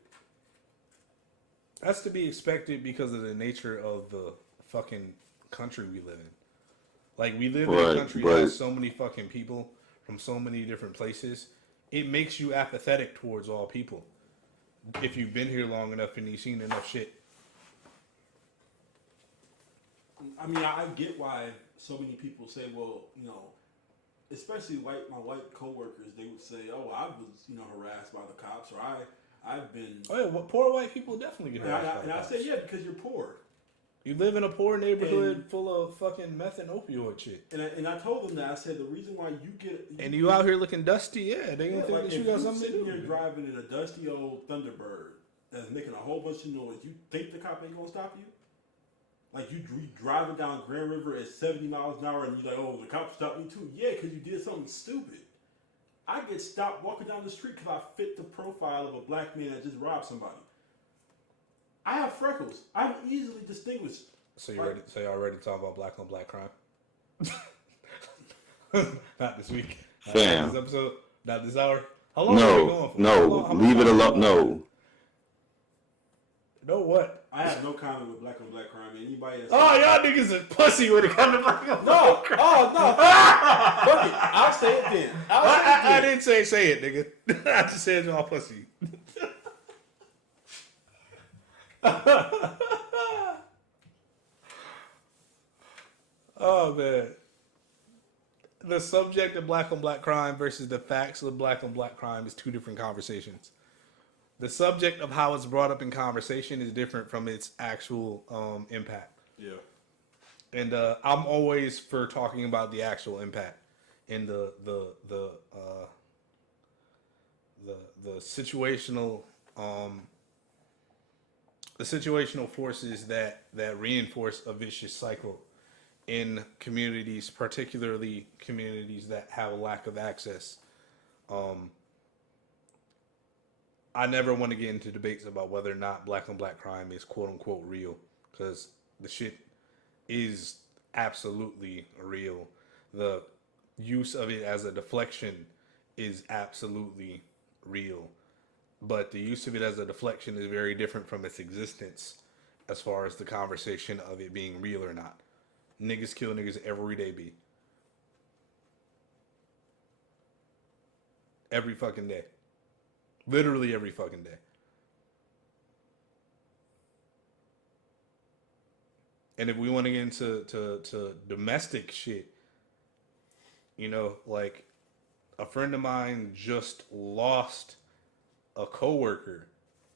That's to be expected because of the nature of the fucking country we live in. Like, we live in a country that has so many fucking people from so many different places. It makes you apathetic towards all people. If you've been here long enough and you've seen enough shit. I mean, I get why so many people say, well, you know, especially my white coworkers, they would say, "Oh, I was, you know, harassed by the cops," or I've been. Oh yeah, well, poor white people definitely get harassed by the cops. I say, yeah, because you're poor. You live in a poor neighborhood full of fucking meth and opioid shit. And I told them that. I said the reason why you get and you out here looking dusty, yeah, they gonna think that you got something to do. If you're sitting here driving in a dusty old Thunderbird that's making a whole bunch of noise, you think the cop ain't gonna stop you? Like, you driving down Grand River at 70 miles an hour and you're like, oh, the cop stopped me too. Yeah, because you did something stupid. I get stopped walking down the street because I fit the profile of a black man that just robbed somebody. I have freckles. I'm easily distinguished. So you ready? So y'all ready to talk about black on black crime? Not this week. Not this episode. Not this hour. How long are we going for? No, leave it alone. No. No what? I have no comment with black on black crime. Anybody that's y'all niggas is pussy when it comes to black on black crime. No. Fuck it. I'll say it then. I didn't say it, nigga. I just said y'all pussy. Oh man. The subject of black on black crime versus the facts of black on black crime is two different conversations. The subject of how it's brought up in conversation is different from its actual impact. Yeah. And I'm always for talking about the actual impact and the situational forces that reinforce a vicious cycle in communities, particularly communities that have a lack of access. I never want to get into debates about whether or not black on black crime is quote unquote real, because the shit is absolutely real. The use of it as a deflection is absolutely real, but the use of it as a deflection is very different from its existence as far as the conversation of it being real or not. Niggas kill niggas every day, B. Every fucking day. Literally every fucking day. And if we want to get into to domestic shit, you know, like a friend of mine just lost a coworker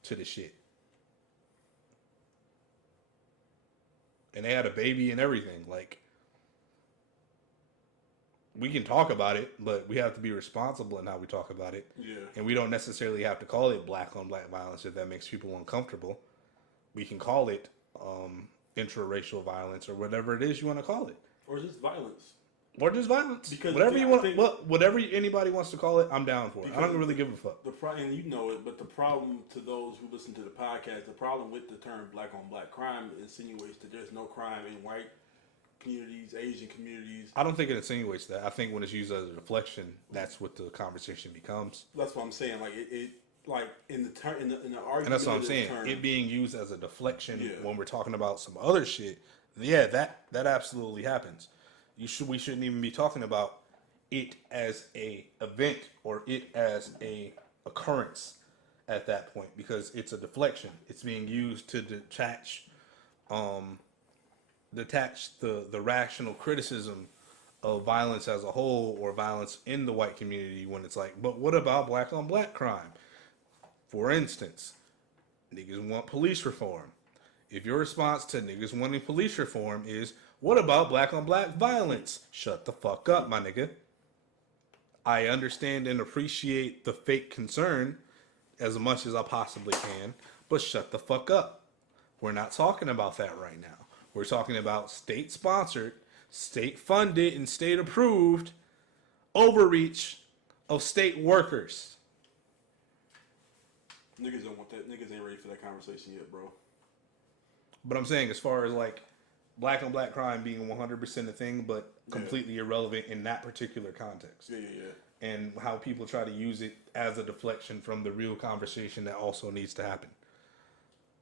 to the shit. And they had a baby and everything. Like, we can talk about it, but we have to be responsible in how we talk about it. Yeah. And we don't necessarily have to call it black on black violence if that makes people uncomfortable. We can call it intraracial violence or whatever it is you want to call it. Or just violence. Because whatever you want, whatever anybody wants to call it, I'm down for it. I don't really give a fuck. And you know it, but the problem to those who listen to the podcast, the problem with the term black on black crime insinuates that there's no crime in white communities, Asian communities. I don't think it insinuates that. I think when it's used as a reflection, that's what the conversation becomes. That's what I'm saying. Like it like in the argument. And that's what I'm saying. It being used as a deflection when we're talking about some other shit. Yeah, that absolutely happens. We shouldn't even be talking about it as a event or it as a occurrence at that point, because it's a deflection. It's being used to detach the rational criticism of violence as a whole or violence in the white community when it's like, but what about black on black crime? For instance, niggas want police reform. If your response to niggas wanting police reform is, what about black on black violence? Shut the fuck up, my nigga. I understand and appreciate the fake concern as much as I possibly can, but shut the fuck up. We're not talking about that right now. We're talking about state-sponsored, state-funded, and state-approved overreach of state workers. Niggas don't want that. Niggas ain't ready for that conversation yet, bro. But I'm saying as far as like black on black crime being 100% a thing, but completely irrelevant in that particular context. Yeah. And how people try to use it as a deflection from the real conversation that also needs to happen.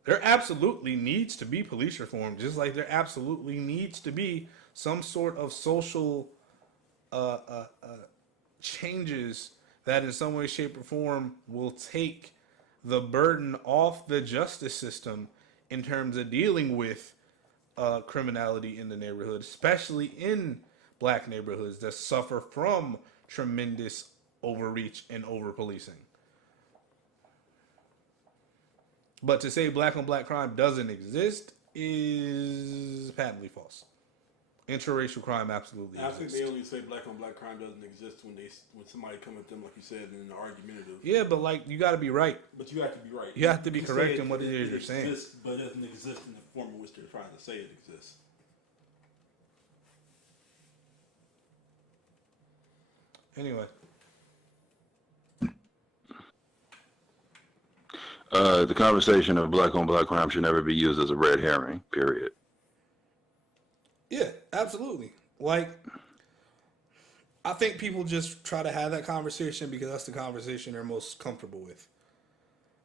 There absolutely needs to be police reform, just like there absolutely needs to be some sort of social changes that in some way, shape, or form will take the burden off the justice system in terms of dealing with criminality in the neighborhood, especially in black neighborhoods that suffer from tremendous overreach and over-policing. But to say black on black crime doesn't exist is patently false. Interracial crime absolutely exists. I think they only say black on black crime doesn't exist when somebody come at them, like you said, in an argumentative. Yeah, but like you got to be right. But you have to be right. You have to be correct in what it is you're saying. Exists, but it doesn't exist in the form in which they're trying to say it exists. Anyway. The conversation of black on black crime should never be used as a red herring, period. Yeah, absolutely. Like, I think people just try to have that conversation because that's the conversation they're most comfortable with.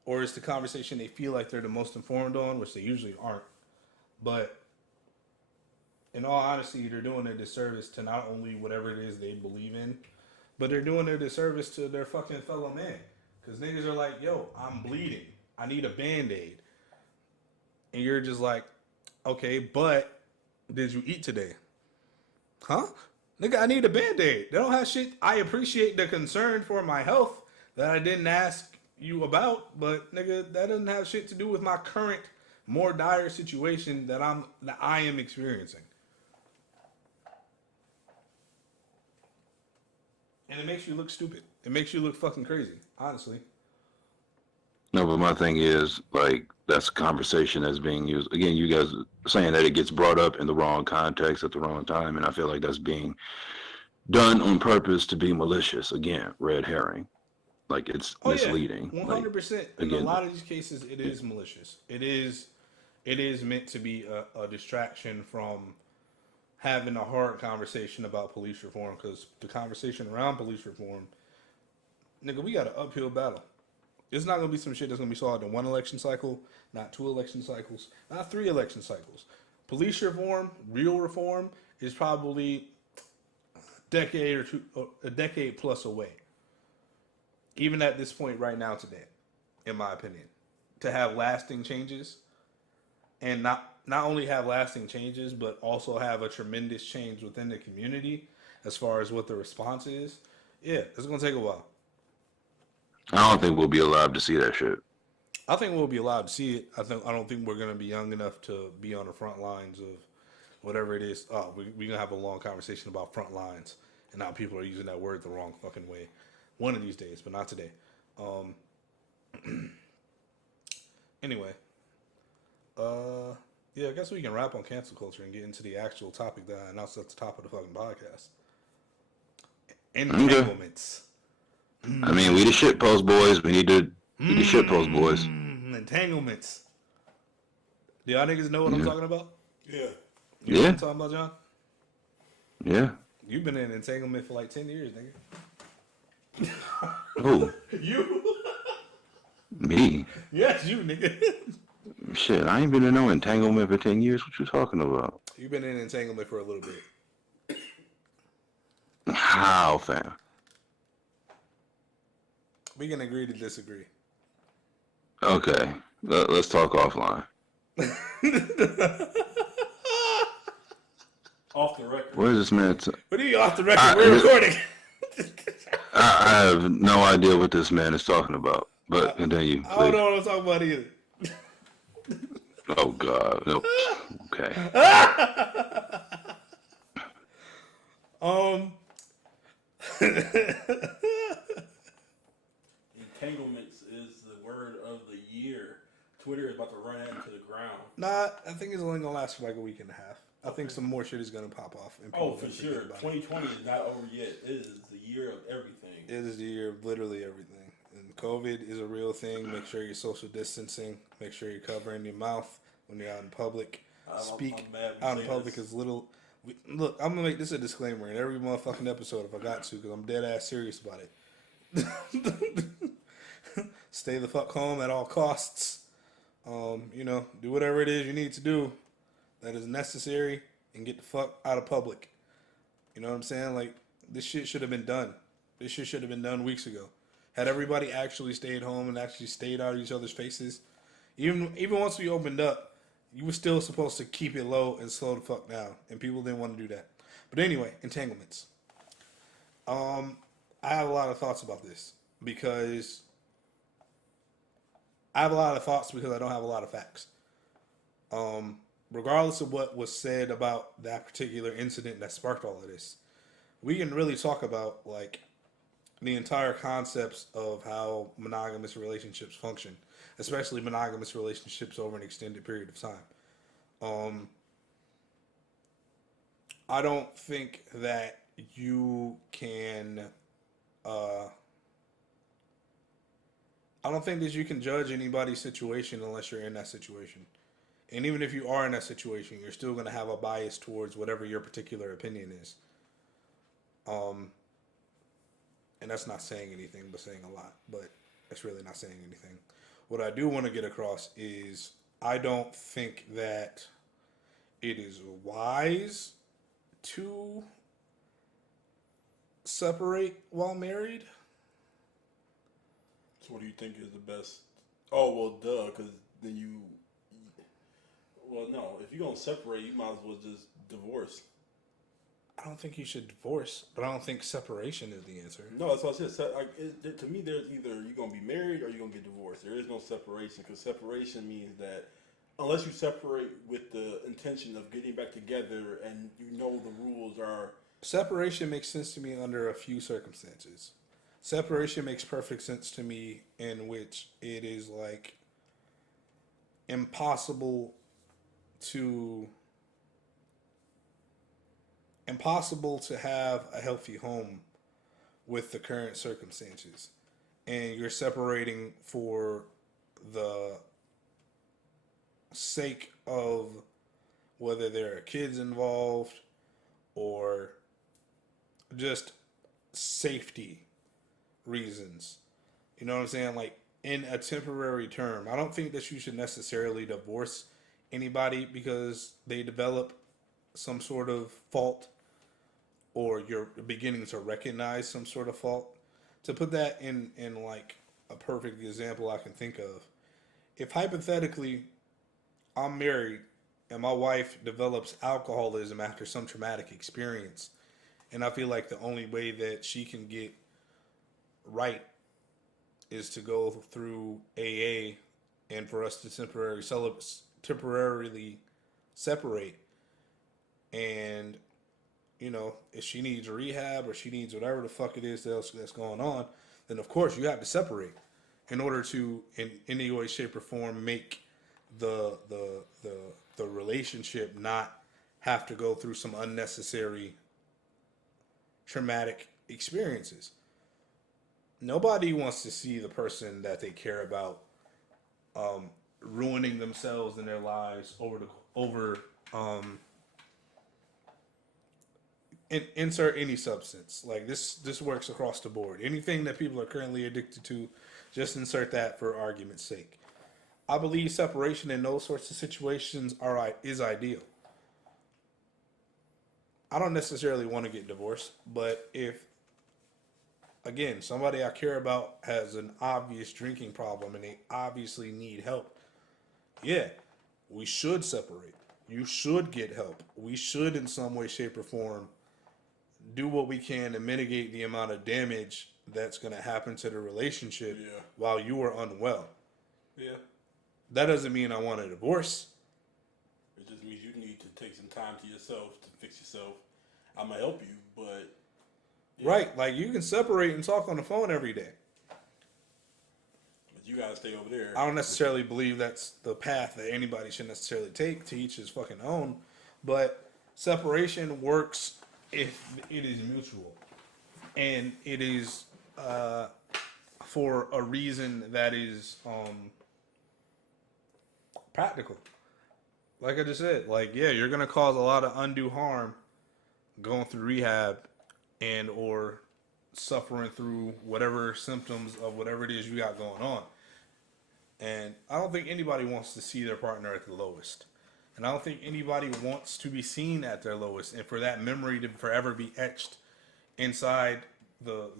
Or it's the conversation they feel like they're the most informed on, which they usually aren't. But in all honesty, they're doing a disservice to not only whatever it is they believe in, but they're doing a disservice to their fucking fellow man. Because niggas are like, yo, I'm bleeding. I need a Band-Aid. And you're just like, okay, but did you eat today? Huh? Nigga, I need a Band-Aid. They don't have shit. I appreciate the concern for my health that I didn't ask you about, but nigga, that doesn't have shit to do with my current, more dire situation that I am experiencing. And it makes you look stupid. It makes you look fucking crazy, honestly. No, but my thing is, like, that's a conversation that's being used. Again, you guys are saying that it gets brought up in the wrong context at the wrong time, and I feel like that's being done on purpose to be malicious. Again, red herring. Like, it's misleading. 100%. Like, in a lot of these cases, it is malicious. It is meant to be a distraction from having a hard conversation about police reform, because the conversation around police reform, nigga, we got an uphill battle. It's not going to be some shit that's going to be solved in one election cycle, not 2 election cycles, not 3 election cycles. Police reform, real reform, is probably a decade plus away. Even at this point right now today, in my opinion. To have lasting changes, and not only have lasting changes, but also have a tremendous change within the community as far as what the response is. Yeah, it's going to take a while. I don't think we'll be allowed to see that shit. I think we'll be allowed to see it. I don't think we're going to be young enough to be on the front lines of whatever it is. We're going to have a long conversation about front lines and how people are using that word the wrong fucking way. One of these days, but not today. Anyway. Yeah, I guess we can wrap on cancel culture and get into the actual topic that I announced at the top of the fucking podcast. Entanglements. I mean, we the shit post boys. We need to be the shit post boys. Entanglements. Do y'all niggas know what I'm talking about? Yeah. You know what I'm talking about, John? Yeah. You've been in entanglement for like 10 years, nigga. Who? You? Me? Yes, you, nigga. Shit, I ain't been in no entanglement for 10 years. What you talking about? You've been in entanglement for a little bit. How, fam? We can agree to disagree. Okay, let's talk offline. Off the record. What is this man? What are you off the record? We're recording. I have no idea what this man is talking about. But continue, please. I don't know what I'm talking about either. Oh God. Nope. Okay. Entanglements is the word of the year. Twitter is about to run into the ground. Nah, I think it's only gonna last for like a week and a half. I think some more shit is gonna pop off. And for sure. 2020 is not over yet. It is the year of everything. It is the year of literally everything. And COVID is a real thing. Make sure you're social distancing. Make sure you're covering your mouth when you're out in public. Speak out in public as little. Look, I'm gonna make this a disclaimer in every motherfucking episode if I got to, because I'm dead ass serious about it. Stay the fuck home at all costs. Do whatever it is you need to do that is necessary and get the fuck out of public. You know what I'm saying? Like, this shit should have been done. This shit should have been done weeks ago. Had everybody actually stayed home and actually stayed out of each other's faces, even once we opened up, you were still supposed to keep it low and slow the fuck down, and people didn't want to do that. But anyway, entanglements. I have a lot of thoughts about this because I don't have a lot of facts. Regardless of what was said about that particular incident that sparked all of this, we can really talk about like the entire concepts of how monogamous relationships function, especially monogamous relationships over an extended period of time. I don't think that you can. I don't think that you can judge anybody's situation unless you're in that situation. And even if you are in that situation, you're still going to have a bias towards whatever your particular opinion is. And that's not saying anything, but saying a lot. But it's really not saying anything. What I do want to get across is I don't think that it is wise to separate while married. So what do you think is the best? Oh, well, duh, because then you... Well, no. If you're going to separate, you might as well just divorce. I don't think you should divorce, but I don't think separation is the answer. No, that's what I said. To me, there's either you're going to be married or you're going to get divorced. There is no separation, because separation means that unless you separate with the intention of getting back together and you know the rules are... Separation makes sense to me under a few circumstances. Separation makes perfect sense to me in which it is like impossible to have a healthy home with the current circumstances, and you're separating for the sake of whether there are kids involved or just safety reasons. You know what I'm saying? Like, in a temporary term, I don't think that you should necessarily divorce anybody because they develop some sort of fault or you're beginning to recognize some sort of fault. To put that in like a perfect example I can think of, if hypothetically I'm married and my wife develops alcoholism after some traumatic experience, and I feel like the only way that she can get right is to go through AA and for us to temporarily separate, and if she needs rehab or she needs whatever the fuck it is that's going on, then of course you have to separate in order to in any way, shape, or form make the relationship not have to go through some unnecessary traumatic experiences. Nobody wants to see the person that they care about ruining themselves and their lives over insert any substance. Like this works across the board. Anything that people are currently addicted to, just insert that for argument's sake. I believe separation in those sorts of situations is ideal. I don't necessarily want to get divorced, but if, again, somebody I care about has an obvious drinking problem and they obviously need help, yeah, we should separate. You should get help. We should, in some way, shape, or form, do what we can to mitigate the amount of damage that's going to happen to the relationship while you are unwell. Yeah. That doesn't mean I want a divorce. It just means you need to take some time to yourself to fix yourself. I'm going to help you, but... Yeah. Right. Like, you can separate and talk on the phone every day. But you got to stay over there. I don't necessarily believe that's the path that anybody should necessarily take, to each his fucking own. But separation works if it is mutual. And it is for a reason that is practical. Like I just said, like, yeah, you're going to cause a lot of undue harm going through rehab and or suffering through whatever symptoms of whatever it is you got going on. And I don't think anybody wants to see their partner at the lowest. And I don't think anybody wants to be seen at their lowest and for that memory to forever be etched inside the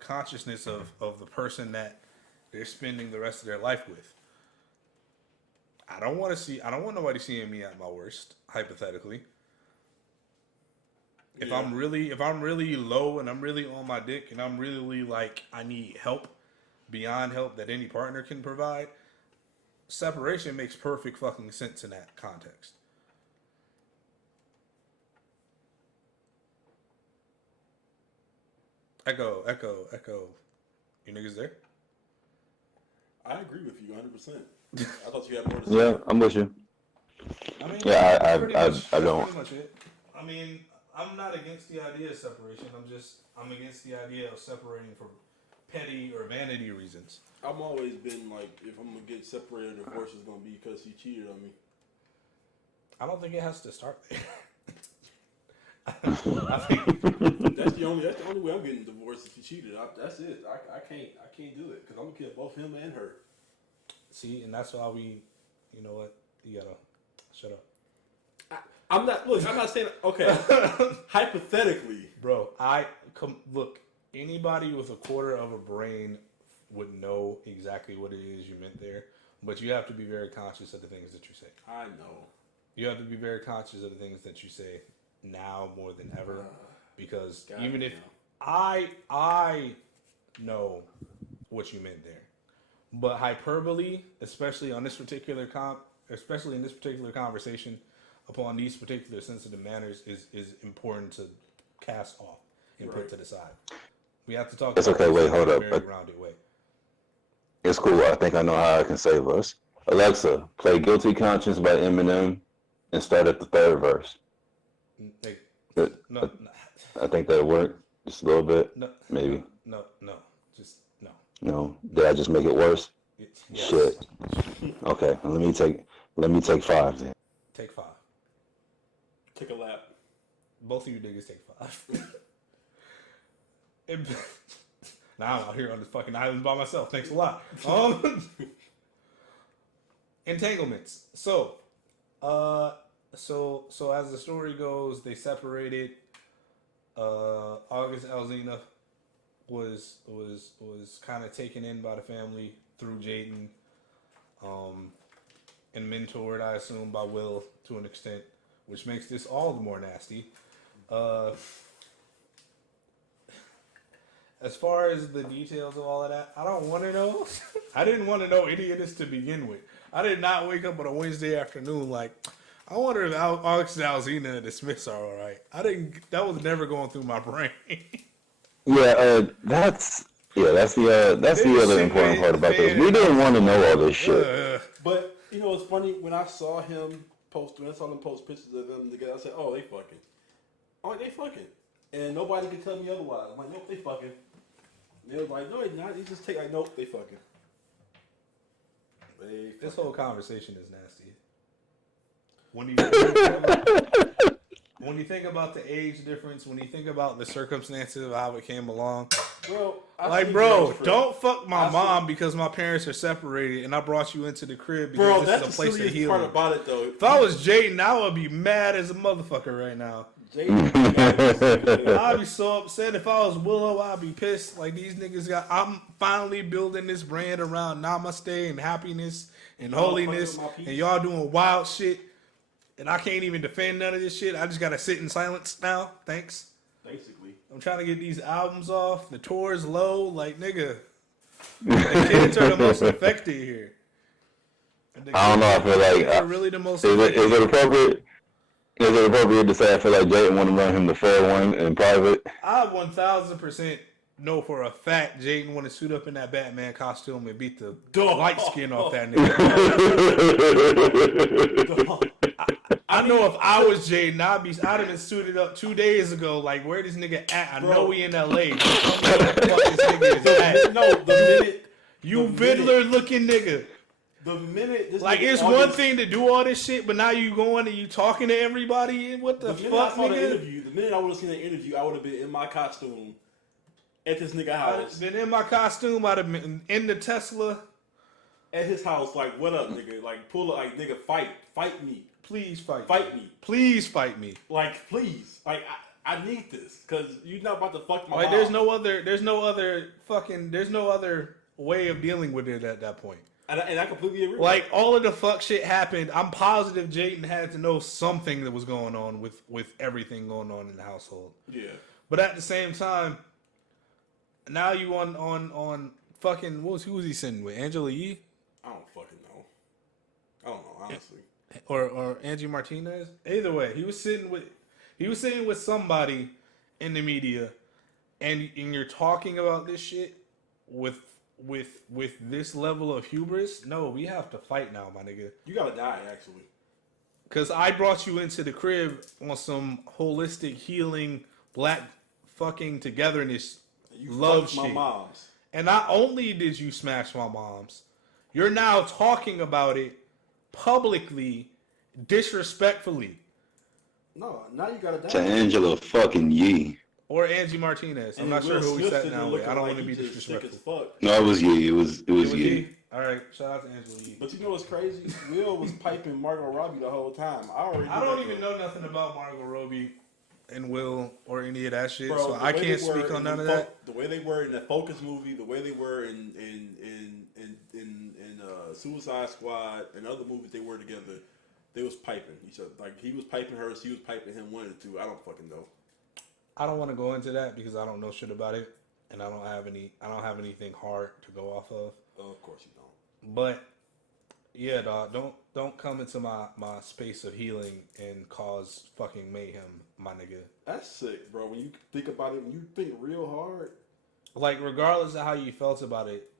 consciousness of the person that they're spending the rest of their life with. I don't want nobody seeing me at my worst, hypothetically. Yeah. If I'm really low and I'm really on my dick and I'm really like I need help beyond help that any partner can provide, separation makes perfect fucking sense in that context. Echo. You niggas there? I agree with you 100%. I thought you had more to say. Yeah, I'm with you. I mean, I don't. Pretty much it. I mean, I'm not against the idea of separation. I'm against the idea of separating for petty or vanity reasons. I've always been like, if I'm gonna get separated, or divorce is gonna be because he cheated on me. I don't think it has to start there. I think that's the only way I'm getting divorced if he cheated. That's it. I can't do it because I'm gonna kill both him and her. See, and that's why you know what? You gotta shut up. I'm not saying, okay, hypothetically. Bro, look, anybody with a quarter of a brain would know exactly what it is you meant there, but you have to be very conscious of the things that you say. I know. You have to be very conscious of the things that you say now more than ever, because even if I know what you meant there, but hyperbole, especially in this particular conversation, upon these particular sensitive matters, is important to cast off and put to the side. We have to talk. It's okay. Wait, hold up. Very rounded way. It's cool. I think I know how I can save us. Alexa, play "Guilty Conscience" by Eminem and start at the third verse. No. I think that'll work just a little bit. No, maybe. No. Just no. No. Did I just make it worse? Yes. Shit. Okay. Let me take 5 then. Take 5. Take a lap. Both of you niggas take 5. Now I'm out here on this fucking island by myself. Thanks a lot. Entanglements. So as the story goes, they separated. August Alsina was kind of taken in by the family through Jaden, and mentored, I assume, by Will to an extent, which makes this all the more nasty. As far as the details of all of that, I don't want to know. I didn't want to know any of this to begin with. I did not wake up on a Wednesday afternoon like, I wonder if August Alsina and the Smiths are all right. That was never going through my brain. That's the other important part about this. We didn't want to know all this shit. But you know, it's funny when I saw them post pictures of them together. I said, "Oh, they fucking. Oh, they fucking." And nobody could tell me otherwise. I'm like, "Nope, they fucking." And they was like, "No, they're not." They just take like, "Nope, they fucking." This whole conversation is nasty. When you think about the age difference, when you think about the circumstances of how it came along, bro, don't fuck my mom because my parents are separated and I brought you into the crib because this is a place of healing. Part about it, though. If I was Jaden, I would be mad as a motherfucker right now. I'd be so upset. If I was Willow, I'd be pissed. Like, these niggas I'm finally building this brand around namaste and happiness and holiness, and y'all doing wild shit. and I can't even defend none of this shit. I just gotta sit in silence now. Thanks. Basically, I'm trying to get these albums off. The tour's low. Like, nigga, the kids are the most affected here. I don't know. I feel like they're really the most. Is it appropriate? Is it appropriate to say I feel like Jayden want to run him the fair one in private? I 1000% know for a fact Jayden want to suit up in that Batman costume and beat the light skin off that nigga. I know if I was Jayden, I'd have been suited up 2 days ago. Like, where this nigga at? I know we in LA. Tell me where the fuck this nigga is at. No, the minute you Riddler looking nigga. The minute this like, it's one thing to do all this shit, but now you going and you talking to everybody. What the fuck, nigga? The minute I would have seen the interview, I would have been in my costume at this nigga house. I'd have been in my costume. I'd have been in the Tesla at his house. Like, what up, nigga? Like, pull up, like, nigga, fight me. Please fight me. Please fight me. Like, please. Like, I need this because you're not about to fuck my. Like, mom. there's no other way of dealing with it at that point. And I completely agree. Like, all of the fuck shit happened. I'm positive Jayden had to know something that was going on with everything going on in the household. Yeah. But at the same time, now you on fucking who was he sitting with? Angela Yee? I don't fucking know. I don't know, honestly. Or Angie Martinez? Either way, he was sitting with somebody in the media, and you're talking about this shit with this level of hubris. No, we have to fight now, my nigga. You gotta die, actually. Because I brought you into the crib on some holistic healing, black fucking togetherness, you love my shit. Moms. And not only did you smash my moms, you're now talking about it publicly, disrespectfully. No, now you gotta die. To Angela fucking Yee. Or Angie Martinez. I'm not sure who we sat down with. I don't want to be disrespectful. No, it was Yee. It was Yee. All right, shout out to Angela Yee. But you know what's crazy? Will was piping Margot Robbie the whole time. I don't even know nothing about Margot Robbie and Will or any of that shit, bro, so I can't speak on none of that. The way they were in that Focus movie, the way they were in Suicide Squad and other movies they were together, they was piping each other. Like, he was piping her, she was piping him, one of the two. I don't fucking know. I don't want to go into that because I don't know shit about it, and I don't have anything hard to go off of. Of course you don't. But yeah, dog, don't come into my space of healing and cause fucking mayhem, my nigga. That's sick, bro. When you think about it, when you think real hard, like, regardless of how you felt about it,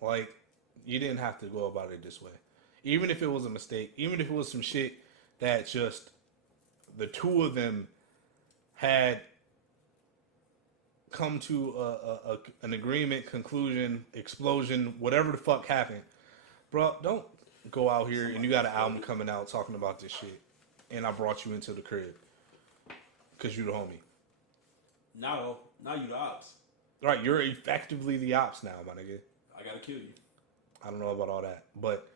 like, you didn't have to go about it this way. Even if it was a mistake, even if it was some shit that just the two of them had come to an agreement, conclusion, explosion, whatever the fuck happened, bro, don't go out here and you got an album coming out talking about this shit, and I brought you into the crib because you the homie. now you the ops. Right, you're effectively the ops now, my nigga. I gotta kill you. I don't know about all that, but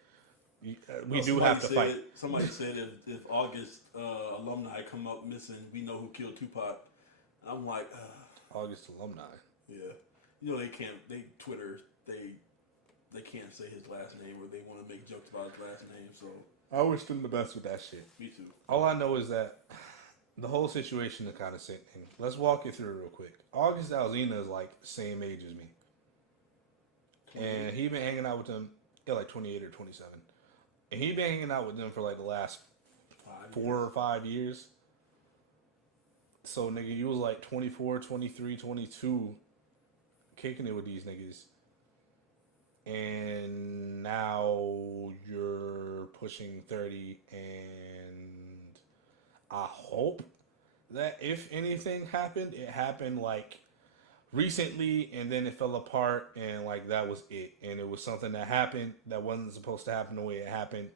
we do have to fight. Somebody said if August alumni come up missing, we know who killed Tupac. I'm like, August alumni. Yeah, you know they can't. They Twitter. They can't say his last name, or they want to make jokes about his last name. So I wish them the best with that shit. Me too. All I know is that the whole situation is kind of sickening. Let's walk you through it real quick. August Alsina is like the same age as me. And he been hanging out with them at like 28 or 27. And he been hanging out with them for like the last 4 or 5 years. So, nigga, you was like 24, 23, 22, kicking it with these niggas. And now you're pushing 30, and I hope that if anything happened, it happened like recently, and then it fell apart, and like that was it. And it was something that happened that wasn't supposed to happen the way it happened.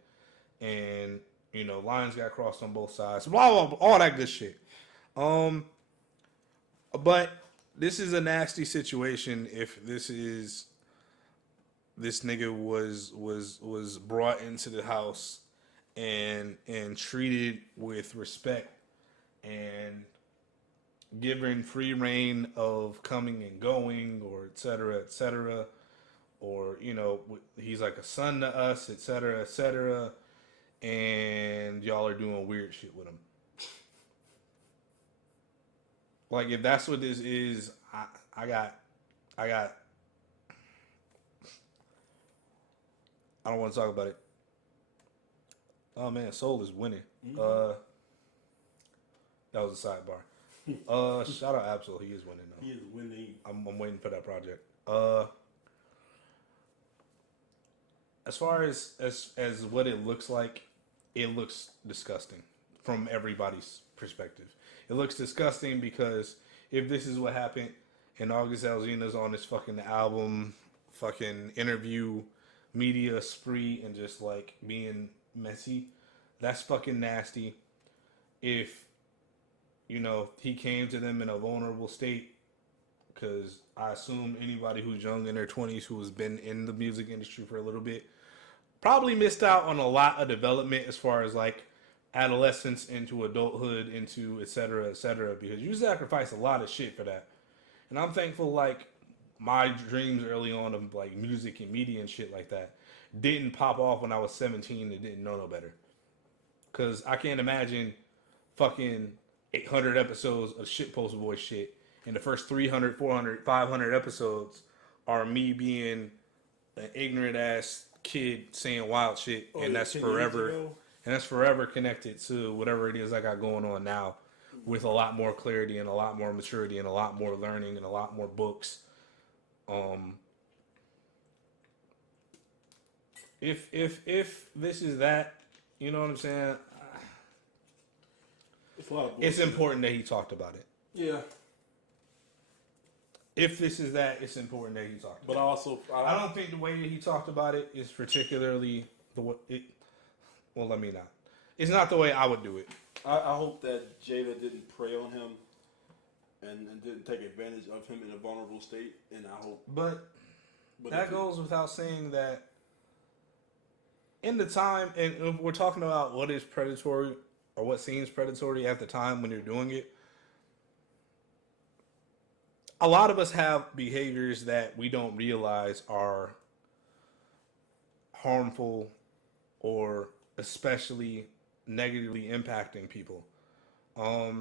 And, you know, lines got crossed on both sides. Blah, blah, blah, all that good shit. But this is a nasty situation if this nigga was brought into the house and treated with respect and given free reign of coming and going, or et cetera, or, you know, he's like a son to us, et cetera, and y'all are doing weird shit with him. Like, if that's what this is, I don't want to talk about it. Oh man, Soul is winning. Mm-hmm. That was a sidebar. Shout out Absol, he is winning though. He is winning. I'm waiting for that project. As far as what it looks like, it looks disgusting from everybody's perspective. It looks disgusting because if this is what happened and August Alsina's on this fucking album, fucking interview, media spree, and just like being messy, that's fucking nasty. If, you know, he came to them in a vulnerable state, because I assume anybody who's young in their 20s who has been in the music industry for a little bit probably missed out on a lot of development as far as like adolescence into adulthood, into et cetera, because you sacrifice a lot of shit for that. And I'm thankful, like, my dreams early on of like music and media and shit like that didn't pop off when I was 17 and didn't know no better. Because I can't imagine fucking 800 episodes of shitpost boy shit, and the first 300, 400, 500 episodes are me being an ignorant ass kid saying wild shit, and that's forever. And that's forever connected to whatever it is I got going on now, with a lot more clarity and a lot more maturity and a lot more learning and a lot more books. If this is that, you know what I'm saying? It's important that he talked about it. Yeah. If this is that, it's important that he talked about it. But I don't think the way that he talked about it is particularly the way it. Well, let me not. It's not the way I would do it. I hope that Jada didn't prey on him and didn't take advantage of him in a vulnerable state. And I hope. But that goes without saying that in the time, and we're talking about what is predatory or what seems predatory at the time when you're doing it. A lot of us have behaviors that we don't realize are harmful or especially negatively impacting people. I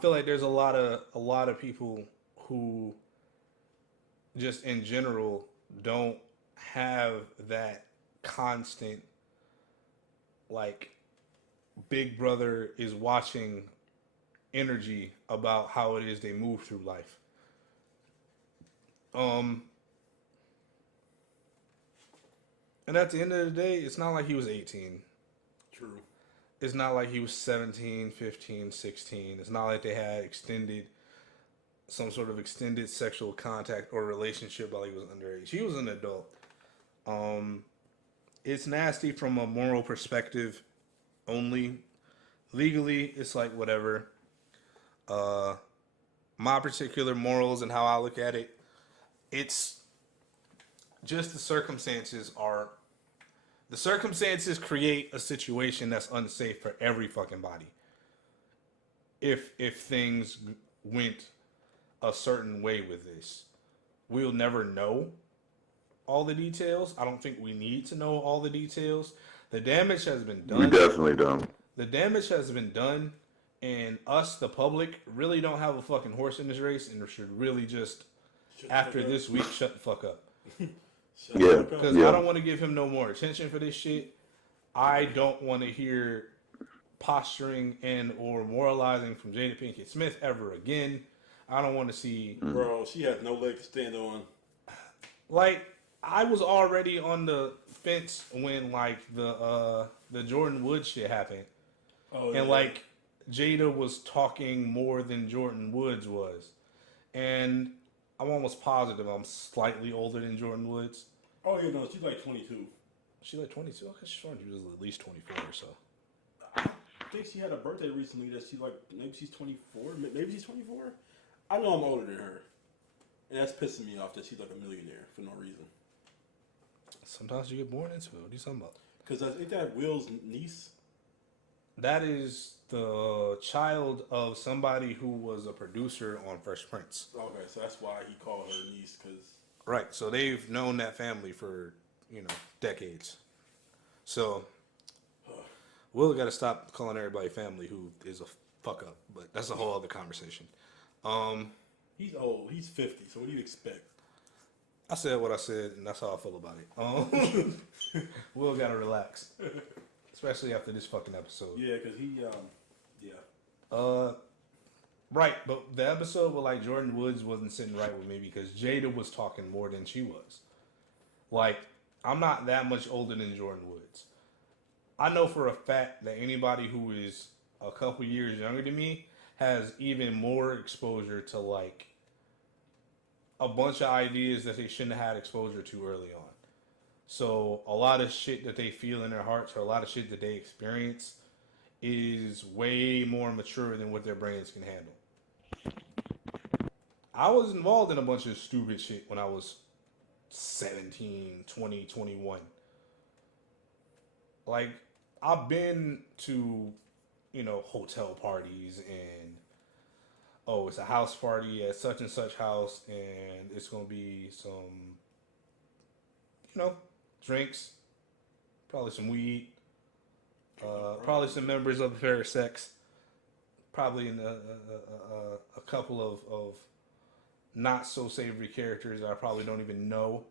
feel like there's a lot of people who just in general don't have that constant, like, Big Brother is watching energy about how it is they move through life. And at the end of the day, it's not like he was 18. True. It's not like he was 17, 15, 16. It's not like they had some sort of extended sexual contact or relationship while he was underage. He was an adult. It's nasty from a moral perspective only. Legally, it's like whatever. My particular morals and how I look at it, it's just the circumstances create a situation that's unsafe for every fucking body. If things went a certain way with this, we'll never know all the details. I don't think we need to know all the details. The damage has been done. We definitely don't. The damage has been done, and us, the public, really don't have a fucking horse in this race, and should really just, after this week, shut the fuck up. Yeah. Because I don't want to give him no more attention for this shit. I don't want to hear posturing and or moralizing from Jada-Pinkett Smith ever again. I don't want to see... Bro, she has no leg to stand on. Like, I was already on the fence when, like, the Jordan Woods shit happened. Oh, and, like, Jada was talking more than Jordan Woods was. And I'm almost positive I'm slightly older than Jordan Woods. Oh, yeah, no, she's like 22. She's like 22? Okay, she's she was at least 24 or so. I think she had a birthday recently that she's like, maybe she's 24? Maybe she's 24? I know I'm older than her. And that's pissing me off that she's like a millionaire for no reason. Sometimes you get born into it. What are you talking about? Because ain't that Will's niece? That is the child of somebody who was a producer on Fresh Prince. Okay, so that's why he called her niece, because... Right, so they've known that family for, decades. So, Will got to stop calling everybody family who is a fuck up, but that's a whole other conversation. He's old. He's 50. So what do you expect? I said what I said, and that's how I feel about it. Will got to relax, especially after this fucking episode. Yeah, because yeah. Right, but the episode with like Jordan Woods wasn't sitting right with me because Jada was talking more than she was. Like, I'm not that much older than Jordan Woods. I know for a fact that anybody who is a couple years younger than me has even more exposure to like a bunch of ideas that they shouldn't have had exposure to early on. So a lot of shit that they feel in their hearts or a lot of shit that they experience is way more mature than what their brains can handle. I was involved in a bunch of stupid shit when I was 17, 20, 21. Like, I've been to, hotel parties and, oh, it's a house party at such and such house and it's going to be some, drinks, probably some weed, probably some members of the fair sex, probably in a couple of not so savory characters I probably don't even know.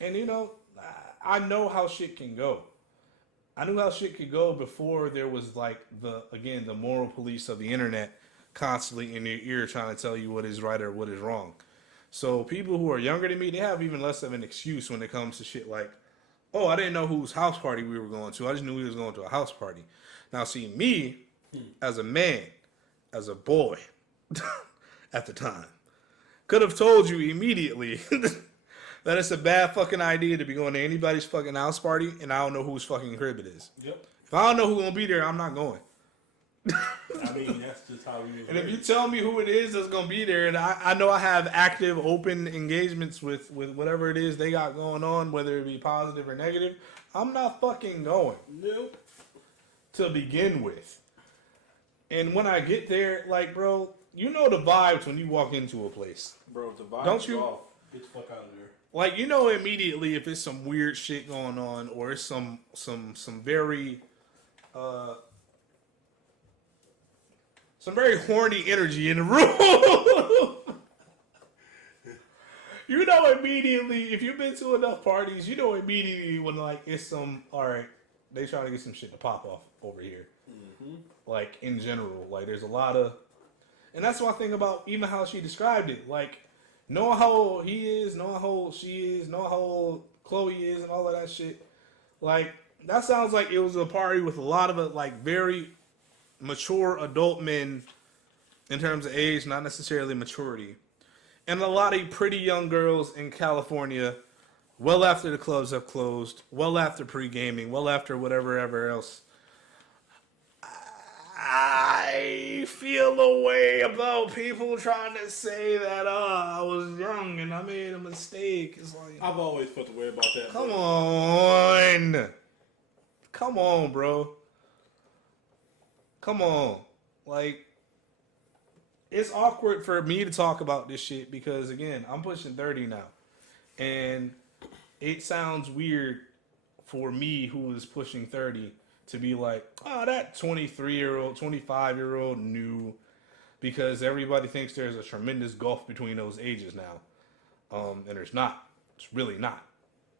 And I know how shit can go. I knew how shit could go before there was like the moral police of the internet constantly in your ear trying to tell you what is right or what is wrong. So people who are younger than me, they have even less of an excuse when it comes to shit like, oh, I didn't know whose house party we were going to. I just knew we was going to a house party. Now, see, me, as a man, as a boy, at the time, could have told you immediately that it's a bad fucking idea to be going to anybody's fucking house party and I don't know whose fucking crib it is. Yep. If I don't know who's going to be there, I'm not going. I mean, that's just how we And if you tell me who it is that's going to be there, and I know I have active, open engagements with whatever it is they got going on, whether it be positive or negative, I'm not fucking going. Nope. To begin with. And when I get there, like, bro, you know the vibes when you walk into a place. Bro, the vibes Don't you? off. Get the fuck out of there. Like, you know immediately if it's some weird shit going on or it's some very some very horny energy in the room. You know immediately, if you've been to enough parties, you know immediately when like it's some, all right, they trying to get some shit to pop off over here. Mm-hmm. Like in general, like there's a lot of, and that's one thing about even how she described it. Like knowing how old he is, knowing how old she is, knowing how old Chloe is, and all of that shit. Like that sounds like it was a party with a lot of like very mature adult men in terms of age, not necessarily maturity. And a lot of pretty young girls in California, well after the clubs have closed, well after pre-gaming, well after whatever ever else. I feel a way about people trying to say that I was young and I made a mistake. It's like, I've always felt a way about that. Come on, bro. Come on. Like, it's awkward for me to talk about this shit because, again, I'm pushing 30 now. And it sounds weird for me who is pushing 30 to be like, oh, that 23-year-old, 25-year-old knew, because everybody thinks there's a tremendous gulf between those ages now. And there's not. It's really not.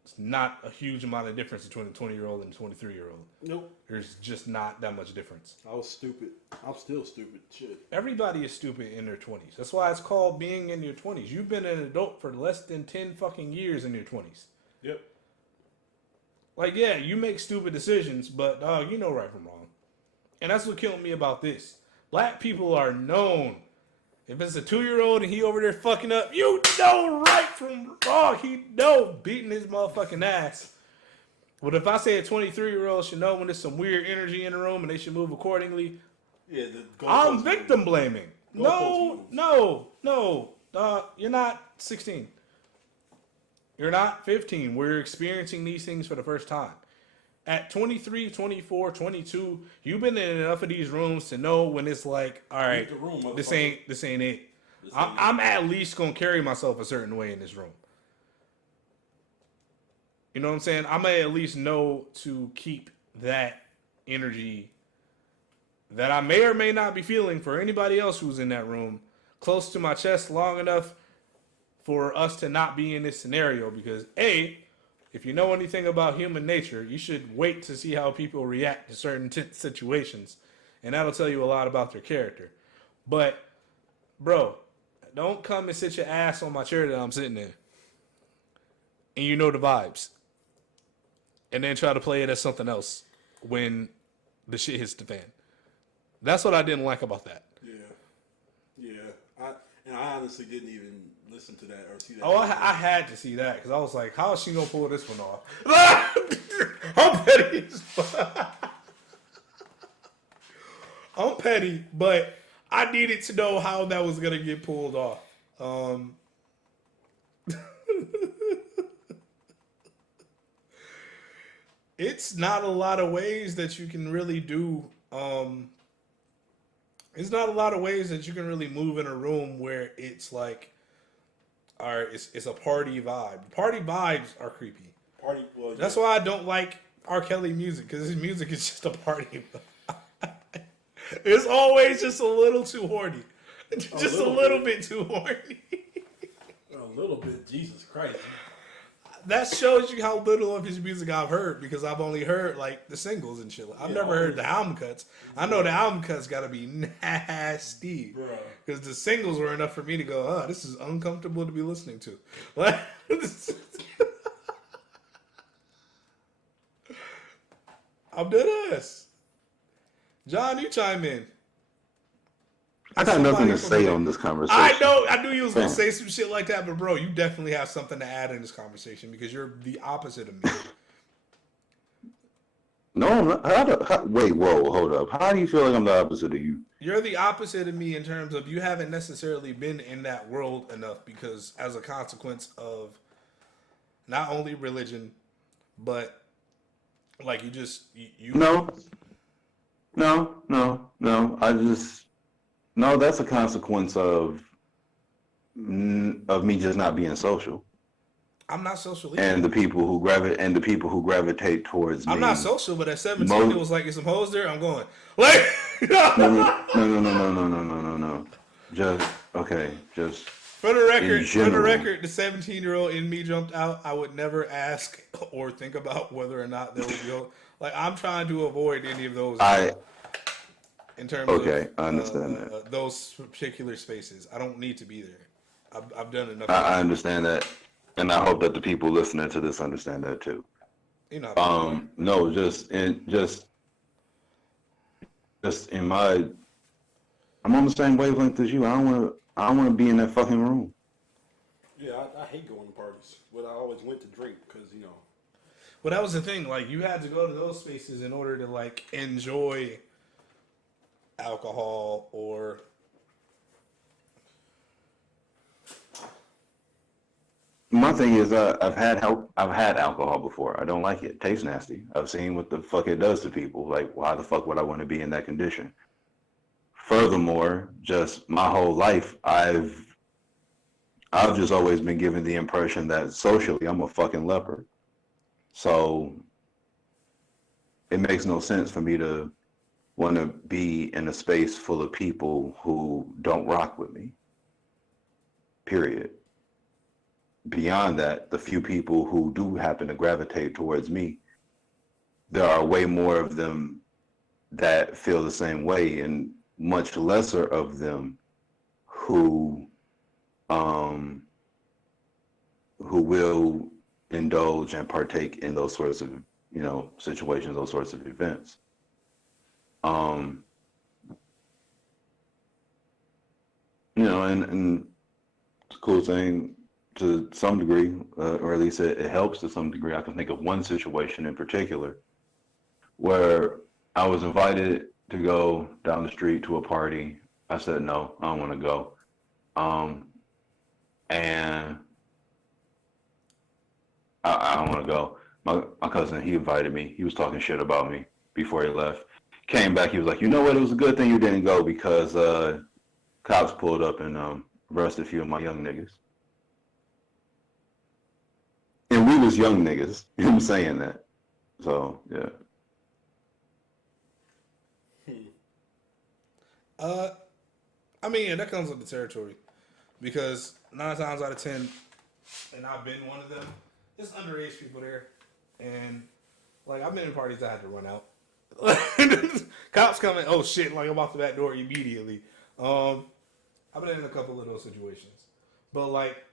It's not a huge amount of difference between a 20-year-old and a 23-year-old. Nope. There's just not that much difference. I was stupid. I'm still stupid. Shit. Everybody is stupid in their 20s. That's why it's called being in your 20s. You've been an adult for less than 10 fucking years in your 20s. Yep. Like, yeah, you make stupid decisions, but you know right from wrong. And that's what killed me about this. Black people are known. If it's a 2-year-old and he over there fucking up, you know right from wrong. He know beating his motherfucking ass. But if I say a 23-year-old should know when there's some weird energy in the room and they should move accordingly, yeah, I'm victim blaming. No, you're not 16. You're not 15. We're experiencing these things for the first time. At 23, 24, 22, you've been in enough of these rooms to know when it's like, all right, this ain't it. I'm at least going to carry myself a certain way in this room. You know what I'm saying? I may at least know to keep that energy that I may or may not be feeling for anybody else who's in that room close to my chest long enough for us to not be in this scenario. Because if you know anything about human nature, you should wait to see how people react to certain situations, and that'll tell you a lot about their character. But bro, don't come and sit your ass on my chair that I'm sitting in, and you know the vibes, and then try to play it as something else when the shit hits the fan. That's what I didn't like about that. Yeah. I honestly didn't even listen to that or see that. Oh, I had to see that because I was like, how is she gonna pull this one off? I'm petty as fuck. I'm petty, but I needed to know how that was gonna get pulled off. It's not a lot of ways that you can really do. It's not a lot of ways that you can really move in a room where it's like, all right, it's a party vibe. Party vibes are creepy. That's why I don't like R. Kelly music, because his music is just a party vibe. It's always just a little too horny. Just a little bit too horny. A little bit, Jesus Christ. That shows you how little of his music I've heard, because I've only heard like the singles and shit. I've never heard the album cuts. I know the album cuts gotta be nasty, because the singles were enough for me to go, oh, this is uncomfortable to be listening to. I'm dead ass. John, you chime in. I got nothing to say on this conversation. I knew you was gonna say some shit like that, but bro, you definitely have something to add in this conversation because you're the opposite of me. No, I'm not. Wait, whoa, hold up. How do you feel like I'm the opposite of you? You're the opposite of me in terms of you haven't necessarily been in that world enough, because as a consequence of not only religion, but like you No, that's a consequence of me just not being social. I'm not social either. And the people who gravitate towards me. I'm not social, but at 17 it was like, there's some hoes there, I'm going. Like No. Just for the record, the 17-year-old in me jumped out. I would never ask or think about whether or not there would go. Like, I'm trying to avoid any of those. In terms of I understand that. Those particular spaces, I don't need to be there. I've done enough. I understand that, and I hope that the people listening to this understand that too. You know. No, I'm on the same wavelength as you. I don't want to be in that fucking room. Yeah, I hate going to parties, but I always went to drink because Well, that was the thing. Like, you had to go to those spaces in order to like enjoy alcohol or my thing is I've had alcohol before. I don't like it. It tastes nasty. I've seen what the fuck it does to people. Like, why the fuck would I want to be in that condition? Furthermore, just my whole life I've just always been given the impression that socially I'm a fucking leper. So it makes no sense for me to want to be in a space full of people who don't rock with me. Period. Beyond that, the few people who do happen to gravitate towards me, there are way more of them that feel the same way, and much lesser of them who will indulge and partake in those sorts of situations, those sorts of events. And it's a cool thing to some degree, or at least it helps to some degree. I can think of one situation in particular where I was invited to go down the street to a party. I said, no, I don't want to go. And I don't want to go. My cousin, he invited me. He was talking shit about me before he left. Came back, he was like, you know what, it was a good thing you didn't go because cops pulled up and arrested a few of my young niggas. And we was young niggas. Him saying that. So yeah. I mean, yeah, that comes with the territory, because 9 times out of 10, and I've been one of them. There's underage people there, and like I've been in parties I had to run out. Cops coming, oh shit! Like I'm out the back door immediately. I've been in a couple of those situations, but like,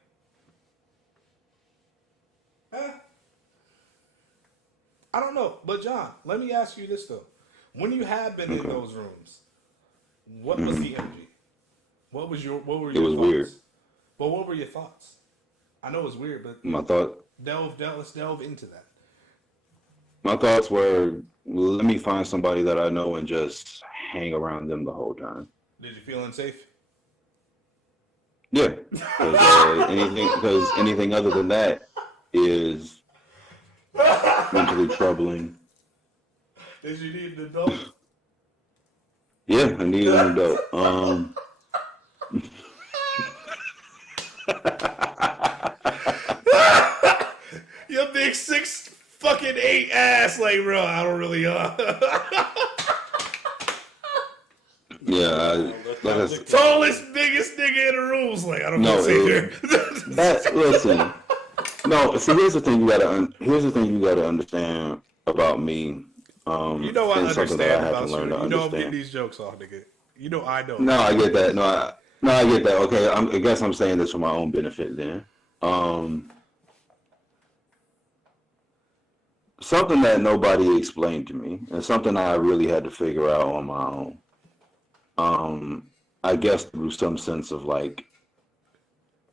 I don't know. But John, let me ask you this though: when you have been in those rooms, what was the energy? What were your thoughts? Weird. But what were your thoughts? I know it's weird, but my thought. Let's delve into that. My thoughts were, let me find somebody that I know and just hang around them the whole time. Did you feel unsafe? Yeah, because anything other than that is mentally troubling. Did you need an adult? Yeah, I need an adult. Your big 6'8" ass, like, bro, I don't really Yeah, tallest, biggest nigga in the room's like, I don't know. Listen. No, see, here's the thing you gotta understand about me. You know I understand about you. You know I'm getting these jokes off, nigga. You know I don't. No, I get that. No, I get that. Okay, I guess I'm saying this for my own benefit then. Something that nobody explained to me, and something I really had to figure out on my own. I guess through some sense of like,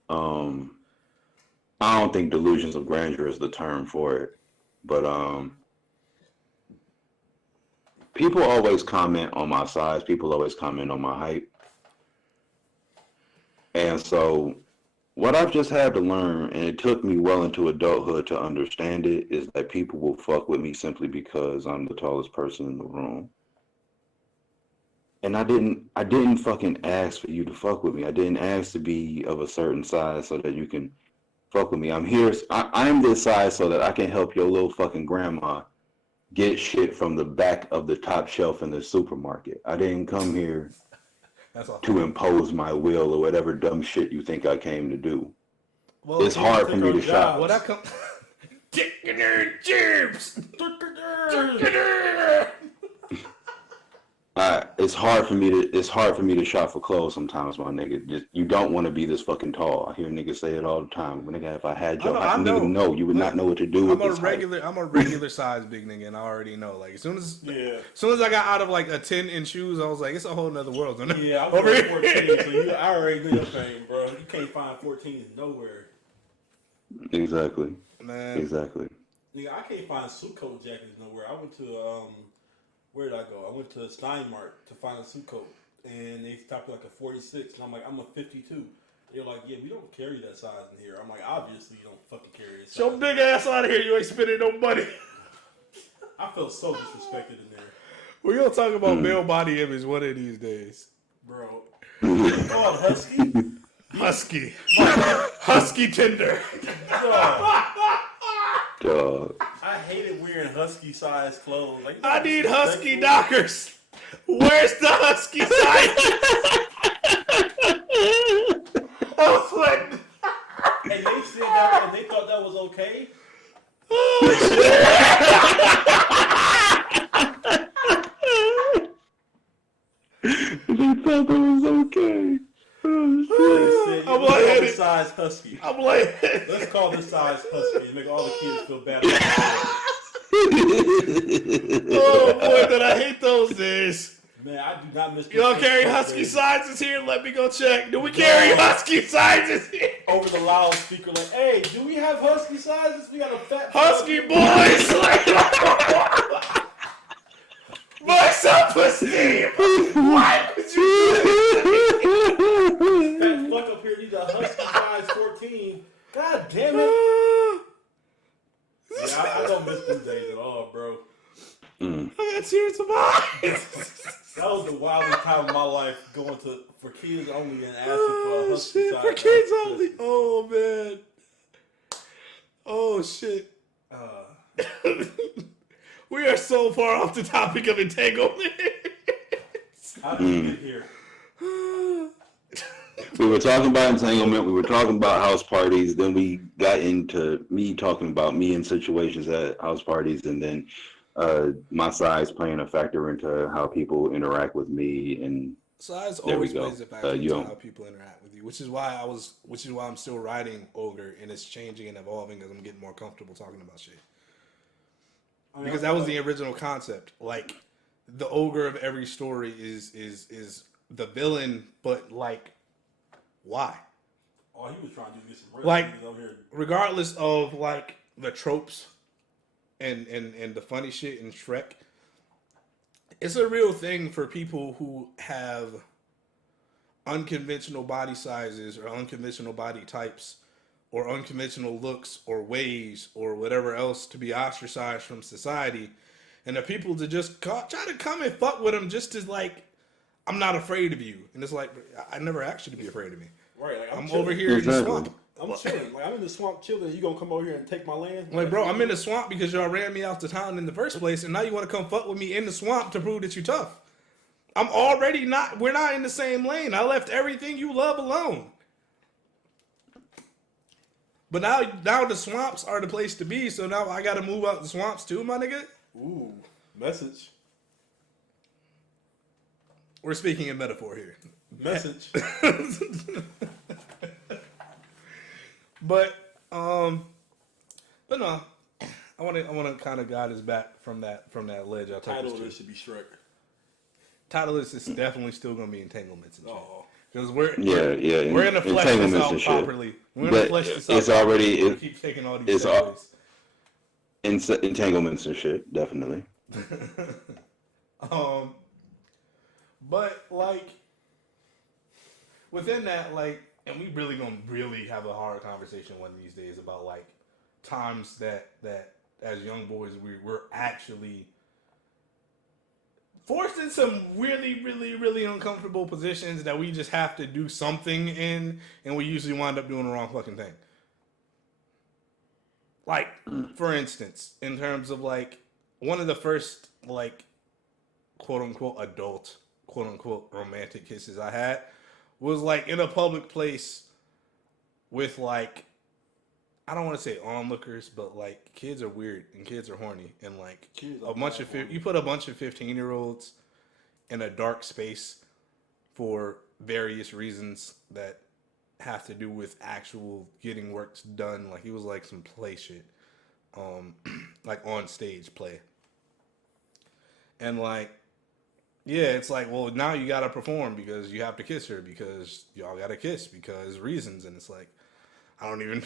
I don't think delusions of grandeur is the term for it, but people always comment on my size. People always comment on my height. And so what I've just had to learn, and it took me well into adulthood to understand it, is that people will fuck with me simply because I'm the tallest person in the room. And I didn't fucking ask for you to fuck with me. I didn't ask to be of a certain size so that you can fuck with me. I'm this size so that I can help your little fucking grandma get shit from the back of the top shelf in the supermarket. I didn't come here to impose my will or whatever dumb shit you think I came to do. Well, it's hard for me to shop. What I come... It's hard for me to shop for clothes sometimes, my nigga. Just, you don't want to be this fucking tall. I hear niggas say it all the time. Nigga, if I had your height, nigga, no, you would not know what to do. I'm a regular size big nigga, and I already know. Like as soon as I got out of like a 10 in shoes, I was like, it's a whole nother world. Yeah, I'm over 14, so I already know your thing, bro. You can't find 14s nowhere. Exactly. Man. Exactly. Nigga, I can't find suit coat jackets nowhere. I went to where did I go? I went to Steinmart to find a suit coat, and they stopped at like a 46, and I'm like, I'm a 52. They're like, yeah, we don't carry that size in here. I'm like, obviously you don't fucking carry it. Your big ass out of here. You ain't spending no money. I felt so disrespected in there. We're going to talk about male body image one of these days. Bro. You call it husky? Husky. Husky Tinder. Dog. I hated wearing husky-sized clothes. Like, I need husky knockers. Where's the husky size? I was sweating. And they said that, and they thought that was okay. Oh, shit. They thought that was okay. Oh, shit. I'm like, size husky. I'm like, let's call this size husky and make all the kids feel bad. Oh boy, did I hate those days. Man, I do not miss. Y'all carry husky sizes here? Let me go check. Do we carry husky sizes here? Over the loudspeaker, like, hey, do we have husky sizes? We got a fat husky boys. My self-esteem. Why would you do this? Fat fuck up here needs a husky size 14. God damn it. Yeah, I don't miss them days at all, bro. I got tears of eyes. That was the wildest time of my life, going for kids only and asking for a husky size. For kids only. Oh man. Oh shit. We are so far off the topic of entanglement. How did we get here? We were talking about entanglement. We were talking about house parties. Then we got into me talking about me in situations at house parties, and then my size playing a factor into how people interact with me. And size there we always go. plays a factor into how people interact with you, which is why I'm still writing Ogre, and it's changing and evolving as I'm getting more comfortable talking about shit. Because that was the original concept. Like, the ogre of every story is the villain, but like, why? All he was trying to do is get some real like, over here. Regardless of like the tropes and the funny shit in Shrek, it's a real thing for people who have unconventional body sizes or unconventional body types or unconventional looks or ways or whatever else to be ostracized from society, and the people to just try to come and fuck with them just as like, I'm not afraid of you. And it's like, I never asked you to be afraid of me. Right, like I'm over here in the swamp. I'm chilling. Like, I'm in the swamp chilling. You gonna come over here and take my land? Like, bro, I'm in the swamp because y'all ran me out the town in the first place, and now you want to come fuck with me in the swamp to prove that you're tough. I'm already not. We're not in the same lane. I left everything you love alone. But now the swamps are the place to be, so now I got to move out the swamps too, my nigga. Ooh, message. We're speaking in metaphor here. Message. But no, I want to kind of guide us back from that ledge. Title of this should be Shrek. Title of this is definitely still gonna be entanglements and shit. Because we're gonna flesh this out properly. We're gonna flesh this out. It's already it keep taking all these segues. Entanglements and shit, definitely. But like within that, like, and we really gonna have a hard conversation one of these days about like times that as young boys we're actually forced in some really, really, really uncomfortable positions that we just have to do something in, and we usually wind up doing the wrong fucking thing. Like, for instance, in terms of like one of the first like quote unquote adult, quote unquote romantic kisses I had was like in a public place with like, I don't want to say onlookers, but like kids are weird and kids are horny, and like you put a bunch of 15-year-olds in a dark space for various reasons that have to do with actual getting work done. Like, it was like some play shit, like on stage play, and like, yeah, it's like, well, now you gotta perform because you have to kiss her because y'all gotta kiss because reasons, and it's like, I'm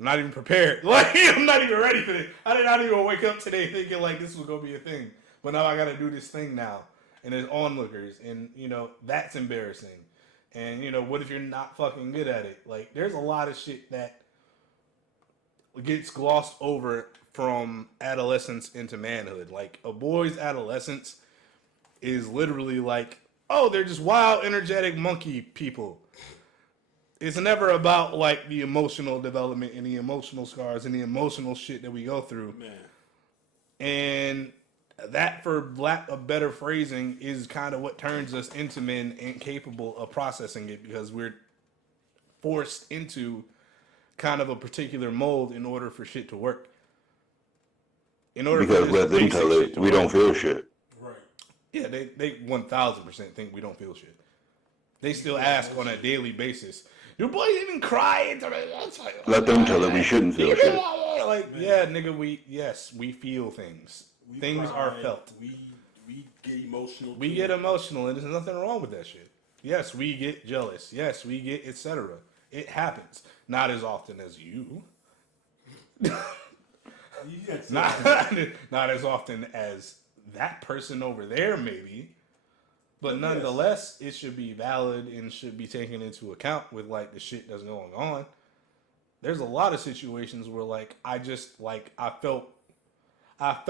not even prepared. Like, I'm not even ready for it. I did not even wake up today thinking like this was gonna be a thing. But now I gotta do this thing now. And there's onlookers, and that's embarrassing. And what if you're not fucking good at it? Like, there's a lot of shit that gets glossed over from adolescence into manhood. Like, a boy's adolescence is literally like, oh, they're just wild, energetic monkey people. It's never about like the emotional development and the emotional scars and the emotional shit that we go through. Man. And that, for lack of better phrasing, is kind of what turns us into men incapable of processing it, because we're forced into kind of a particular mold in order for shit to work. Because let them tell it, we don't feel shit. Right. Yeah, they 1000% think we don't feel shit. They still ask on a daily basis, do boys even cry? Let them tell it we shouldn't feel shit. Like, yeah, nigga, we feel things. Things cry, are felt. We get emotional. We get emotional, and there's nothing wrong with that shit. Yes, we get jealous. Yes, we get etc. It happens. Not as often as you. Not as often as that person over there, maybe. But nonetheless, it should be valid and should be taken into account with like the shit that's going on. There's a lot of situations where like I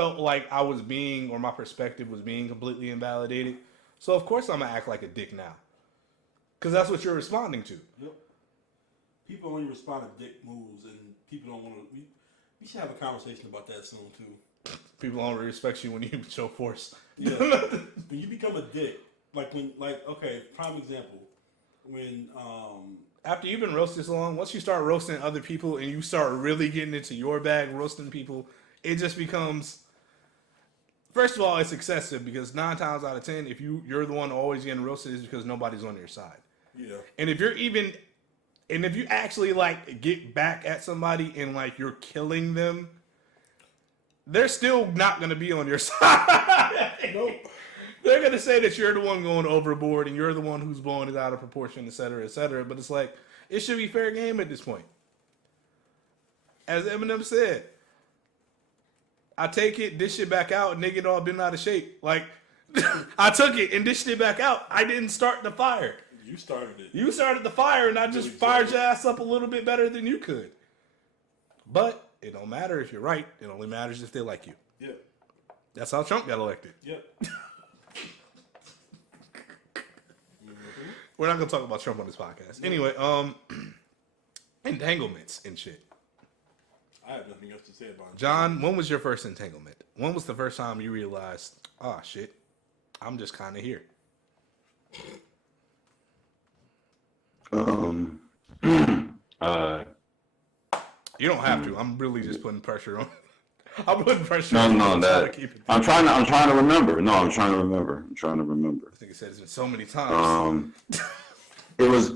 felt like I was being, or my perspective was being completely invalidated. So of course I'm gonna act like a dick now, because that's what you're responding to. Yep. People only respond to dick moves, and people don't want to. We should have a conversation about that soon too. People don't respect you when you show force. Yeah. When you become a dick, okay, prime example, when after you've been roasted so long, once you start roasting other people and you start really getting into your bag, roasting people, it just becomes. First of all, it's excessive because 9 times out of 10, if you're the one always getting roasted, it's because nobody's on your side. Yeah. And if you actually like get back at somebody and like you're killing them, they're still not gonna be on your side. Nope. They're gonna say that you're the one going overboard and you're the one who's blowing it out of proportion, et cetera, et cetera. But it's like it should be fair game at this point. As Eminem said, I take it, dish it back out, and they get all bent out of shape. Like, I took it and dished it back out. I didn't start the fire. You started it. You started the fire, and I just fired your ass up a little bit better than you could. But it don't matter if you're right. It only matters if they like you. Yeah. That's how Trump got elected. Yep. We're not going to talk about Trump on this podcast. Anyway, entanglements and shit. I have nothing else to say about it. John, when was your first entanglement? When was the first time you realized, oh, shit, I'm just kind of here? You don't have to. I'm really just putting pressure on. I'm putting pressure on. No, that I'm trying to remember. No, I'm trying to remember. I think it said it's been so many times. It was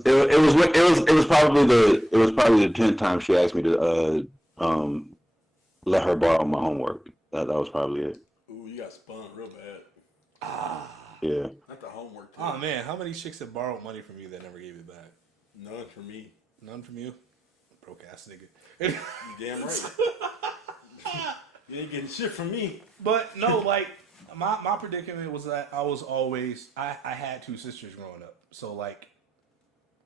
probably the 10th time she asked me to let her borrow my homework. That was probably it. Ooh, you got spun real bad. Yeah. Not the homework. Too. Oh man, how many chicks have borrowed money from you that never gave it back? None for me. None from you? Broke ass nigga. You damn right. You ain't getting shit from me. But no, like my predicament was that I had 2 sisters growing up. So like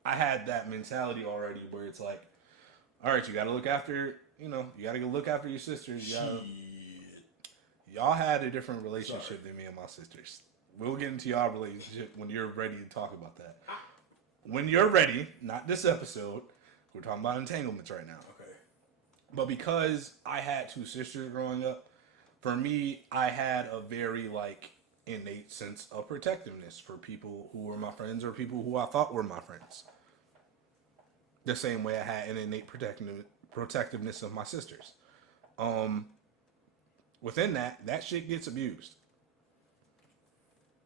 I had that mentality already where it's like, all right, you gotta look after your sisters. Y'all had a different relationship than me and my sisters. We'll get into y'all relationship when you're ready to talk about that. When you're ready, not this episode. We're talking about entanglements right now. Okay. But because I had 2 sisters growing up, for me, I had a very like innate sense of protectiveness for people who were my friends or people who I thought were my friends. The same way I had an innate protectiveness of my sisters. Within that shit gets abused.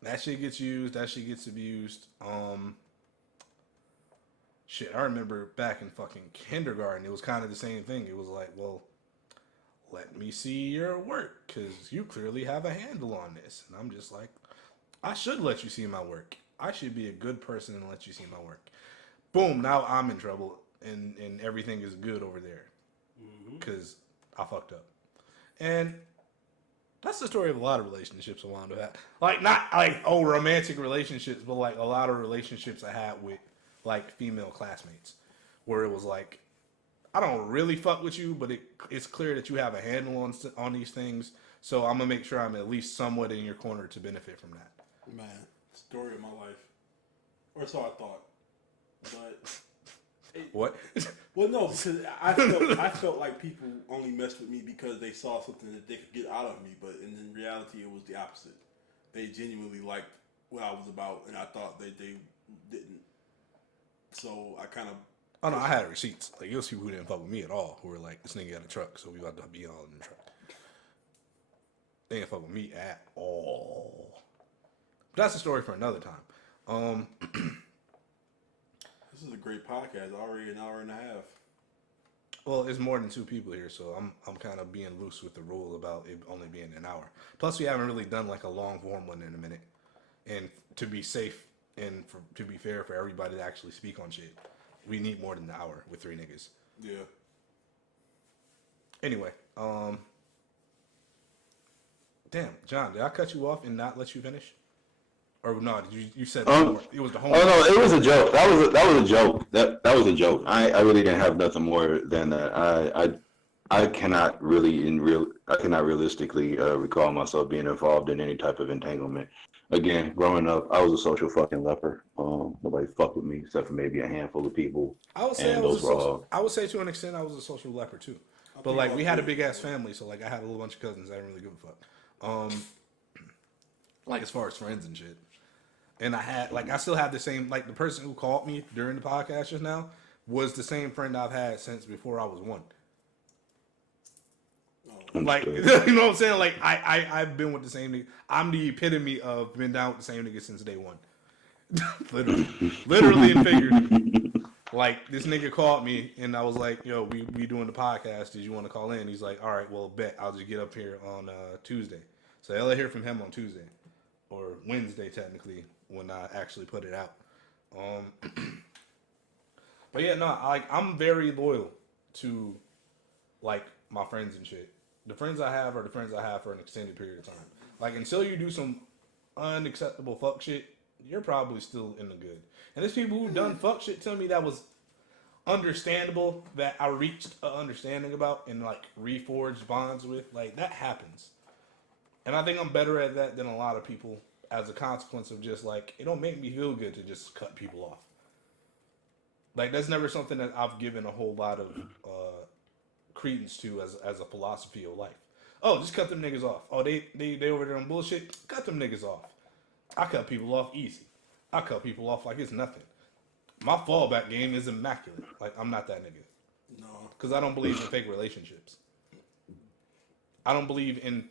That shit gets used. That shit gets abused. Shit, I remember back in fucking kindergarten, it was kind of the same thing. It was like, well, let me see your work, because you clearly have a handle on this. And I'm just like, I should let you see my work. I should be a good person and let you see my work. Boom, now I'm in trouble, and everything is good over there. Because I fucked up. And that's the story of a lot of relationships I wound up at. Like, not like, romantic relationships, but like a lot of relationships I had with like female classmates, where it was like, I don't really fuck with you, but it's clear that you have a handle on these things, so I'm gonna make sure I'm at least somewhat in your corner to benefit from that. Man, story of my life, or so I thought. But what? Well, no, because I felt like people only messed with me because they saw something that they could get out of me, but in reality, it was the opposite. They genuinely liked what I was about, and I thought that they didn't. So I kind of. Oh no, I had receipts. Like, it was people who didn't fuck with me at all, who were like, "This nigga got a truck, so we about to be all in the truck." They didn't fuck with me at all. But that's a story for another time. This is a great podcast. Already an hour and a half. Well, it's more than 2 people here, so I'm kind of being loose with the rule about it only being an hour. Plus, we haven't really done like a long form one in a minute, and to be safe and to be fair for everybody to actually speak on shit, we need more than an hour with 3 niggas. Yeah. Anyway, damn, John, did I cut you off and not let you finish? Or no, you said it was the homework. Oh no, it was a joke. That was a joke. That was a joke. I really didn't have nothing more than that. I cannot realistically recall myself being involved in any type of entanglement. Again, growing up, I was a social fucking leper. Nobody fucked with me except for maybe a handful of people. I would say to an extent I was a social leper too. But like we had a big ass family, so like I had a little bunch of cousins. I didn't really give a fuck. Like as far as friends and shit. And I still have the same, like the person who called me during the podcast just now was the same friend I've had since before I was one. Like, you know what I'm saying? Like I've been with the same nigga. I'm the epitome of been down with the same nigga since day one. literally and figuratively. Like this nigga called me and I was like, yo, we doing the podcast. Did you want to call in? He's like, all right, well, bet I'll just get up here on Tuesday. So I'll hear from him on Tuesday or Wednesday technically when I actually put it out. But yeah, no, I'm very loyal to like my friends and shit. The friends I have are the friends I have for an extended period of time. Like until you do some unacceptable fuck shit, you're probably still in the good. And there's people who done fuck shit to me that was understandable, that I reached an understanding about and like reforged bonds with. Like that happens. And I think I'm better at that than a lot of people as a consequence of just like, it don't make me feel good to just cut people off. Like that's never something that I've given a whole lot of credence to as a philosophy of life. Oh, just cut them niggas off. Oh, they over there on bullshit. Cut them niggas off. I cut people off easy. I cut people off like it's nothing. My fallback game is immaculate. Like I'm not that nigga. No. Because I don't believe in fake relationships. I don't believe in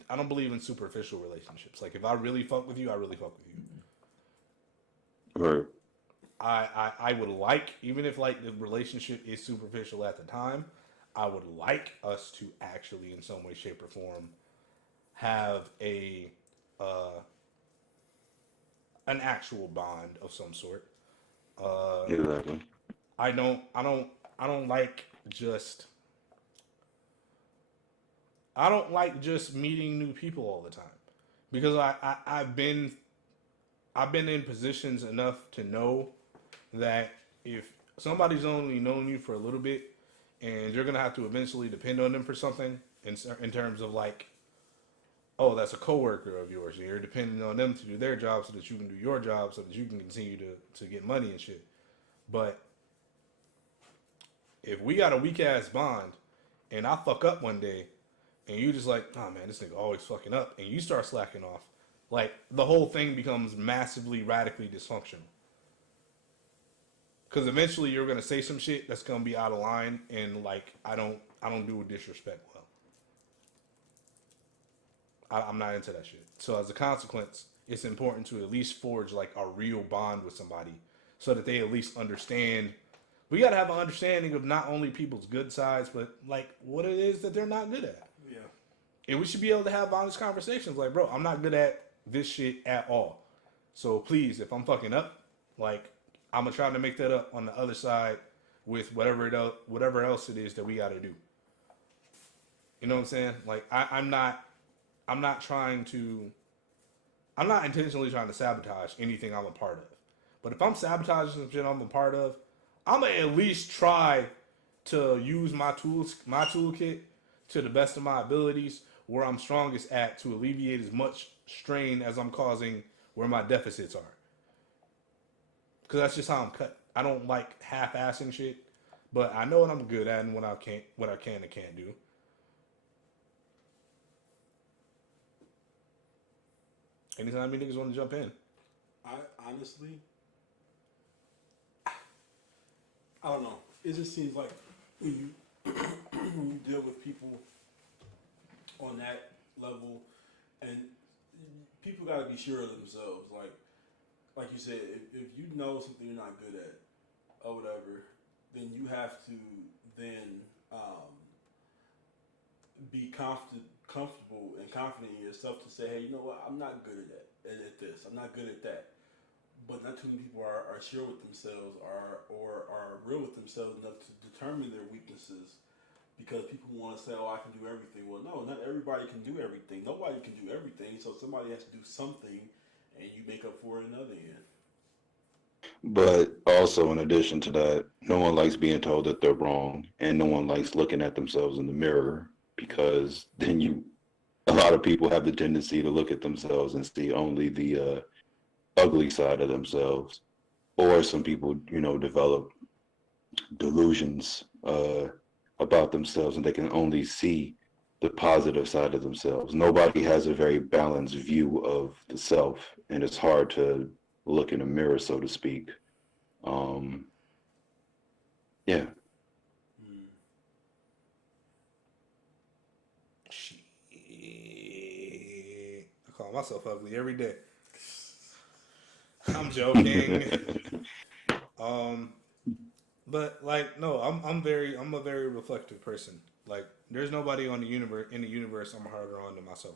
superficial relationships. Like if I really fuck with you, I really fuck with you. Right. I would like, even if like the relationship is superficial at the time, I would like us to actually in some way, shape, or form have an actual bond of some sort. Exactly. I don't like just meeting new people all the time, because I've been in positions enough to know that if somebody's only known you for a little bit and you're gonna have to eventually depend on them for something in terms of like, oh, that's a coworker of yours, and you're depending on them to do their job so that you can do your job so that you can continue to get money and shit. But if we got a weak ass bond and I fuck up one day and you just like, oh man, this nigga always fucking up, and you start slacking off, like the whole thing becomes massively, radically dysfunctional. Because eventually you're gonna say some shit that's gonna be out of line, and like I don't do disrespect well. I'm not into that shit. So as a consequence, it's important to at least forge like a real bond with somebody, so that they at least understand. We gotta have an understanding of not only people's good sides, but like what it is that they're not good at. Yeah. And we should be able to have honest conversations. Like, bro, I'm not good at this shit at all. So please, if I'm fucking up, like I'm gonna try to make that up on the other side with whatever else it is that we gotta do. You know what I'm saying? Like I'm not intentionally trying to sabotage anything I'm a part of. But if I'm sabotaging some shit I'm a part of, I'm gonna at least try to use my toolkit to the best of my abilities where I'm strongest at, to alleviate as much strain as I'm causing where my deficits are. Because that's just how I'm cut. I don't like half-assing shit, but I know what I'm good at and what I can and can't do. Anytime you niggas want to jump in. I honestly, I don't know. It just seems like when you deal with people on that level, and people got to be sure of themselves. Like you said, if you know something you're not good at or whatever, then you have to then be comfortable and confident in yourself to say, hey, you know what, I'm not good at this. I'm not good at that. But not too many people are sure with themselves or are real with themselves enough to determine their weaknesses, because people want to say, oh, I can do everything. Well, no, not everybody can do everything. Nobody can do everything. So somebody has to do something, and you make up for it in another end. But also, in addition to that, no one likes being told that they're wrong, and no one likes looking at themselves in the mirror, because then a lot of people have the tendency to look at themselves and see only the ugly side of themselves, or some people, develop delusions about themselves, and they can only see the positive side of themselves. Nobody has a very balanced view of the self, and it's hard to look in a mirror, so to speak. Yeah. Shit. I call myself ugly every day. I'm joking. But like, no, I'm a very reflective person. Like, there's nobody on the universe in the universe I'm harder on than myself.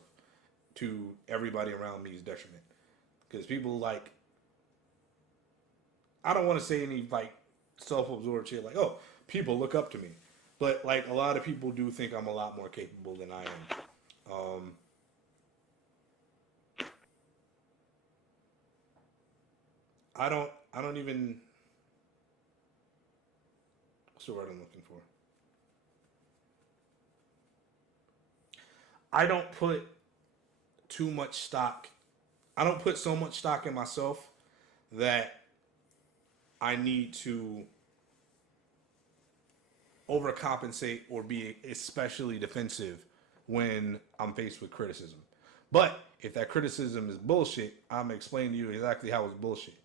To everybody around me's detriment, because people like, I don't want to say any like self-absorbed shit like, oh, people look up to me, but like a lot of people do think I'm a lot more capable than I am. I don't even, what's the word I'm looking for? I don't put too much stock. I don't put so much stock in myself that I need to overcompensate or be especially defensive when I'm faced with criticism. But if that criticism is bullshit, I'm gonna explain to you exactly how it's bullshit.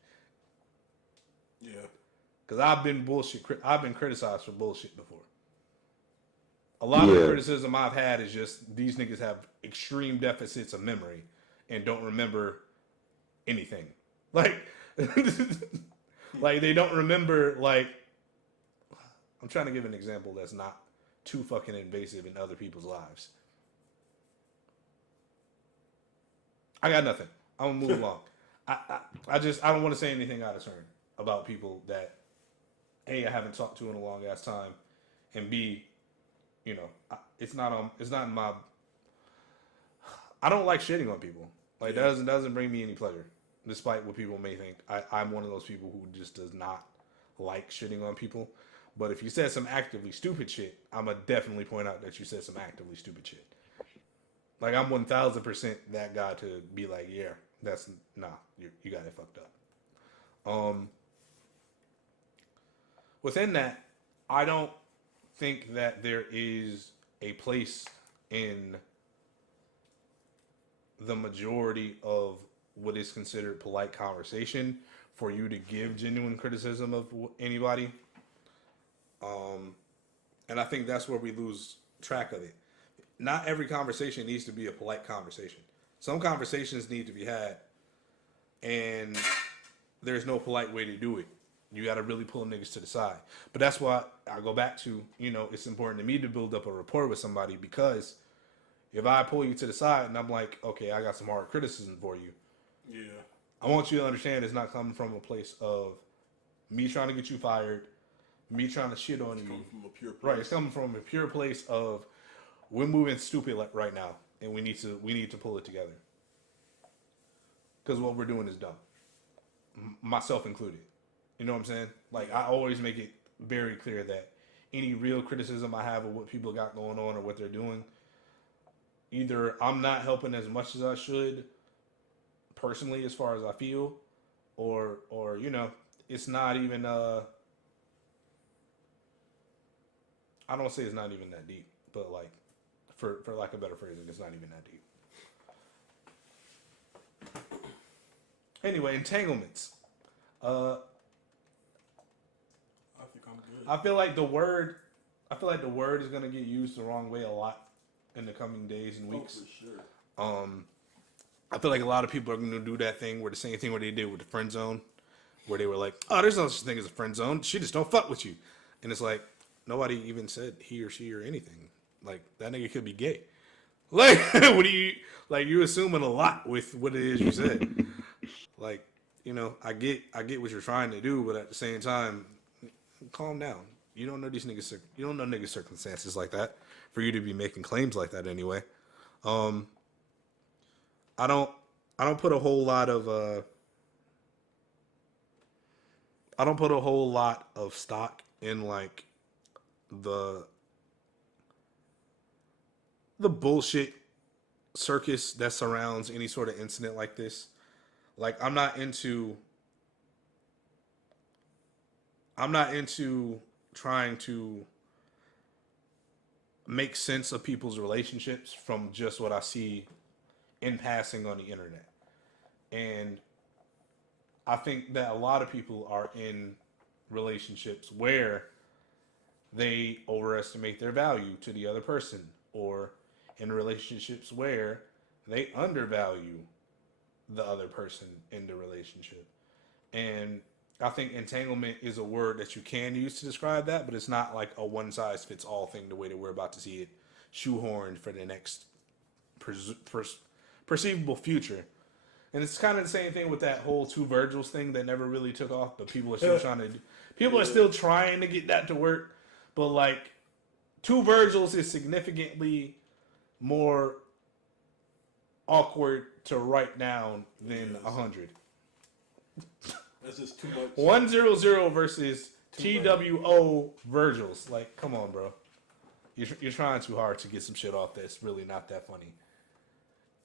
Yeah. Because I've been bullshit. I've been criticized for bullshit before. A lot of the criticism I've had is just these niggas have extreme deficits of memory and don't remember anything. Like, like they don't remember. Like, I'm trying to give an example that's not too fucking invasive in other people's lives. I got nothing. I'm gonna move along. I don't want to say anything out of turn about people that A, I haven't talked to in a long ass time, and B, you know, it's not in my. I don't like shitting on people. Like, that doesn't bring me any pleasure, despite what people may think. I'm one of those people who just does not like shitting on people. But if you said some actively stupid shit, I'm gonna definitely point out that you said some actively stupid shit. Like, I'm 1000% that guy to be like, yeah, that's you got it fucked up. Within that, I don't think that there is a place in the majority of what is considered polite conversation for you to give genuine criticism of anybody. And I think that's where we lose track of it. Not every conversation needs to be a polite conversation. Some conversations need to be had, and there's no polite way to do it. You got to really pull niggas to the side. But that's why I go back to, it's important to me to build up a rapport with somebody, because if I pull you to the side and I'm like, okay, I got some hard criticism for you. Yeah. I want you to understand it's not coming from a place of me trying to get you fired, me trying to shit on you. Coming from a pure place. Right, it's coming from a pure place of we're moving stupid right now, and we need to pull it together. Because what we're doing is dumb, myself included. You know what I'm saying? Like, I always make it very clear that any real criticism I have of what people got going on or what they're doing, either I'm not helping as much as I should personally as far as I feel, or it's not even I don't say it's not even that deep, but like for lack of better phrasing, it's not even that deep. Anyway, entanglements. I think I'm good. I feel like the word is gonna get used the wrong way a lot in the coming days and weeks. Oh, for sure. I feel like a lot of people are gonna do that thing where the same thing where they did with the friend zone, where they were like, "Oh, there's no such thing as a friend zone. She just don't fuck with you," and it's like nobody even said he or she or anything. Like, that nigga could be gay. Like, what do you like? You assuming a lot with what it is you said. Like, I get what you're trying to do, but at the same time, calm down. You don't know these niggas. You don't know niggas' circumstances like that for you to be making claims like that anyway. I don't put a whole lot of stock in like the bullshit circus that surrounds any sort of incident like this. Like, I'm not into trying to make sense of people's relationships from just what I see in passing on the internet. And I think that a lot of people are in relationships where they overestimate their value to the other person, or in relationships where they undervalue the other person in the relationship. And I think entanglement is a word that you can use to describe that, but it's not like a one size fits all thing the way that we're about to see it shoehorned for the next perceivable future. And it's kind of the same thing with that whole two Virgils thing that never really took off, but people are still trying to get that to work. But like, two Virgils is significantly more awkward to write down than 100. That's just too much. 100 versus TWO Virgils. Like, come on, bro. You're trying too hard to get some shit off that's really not that funny.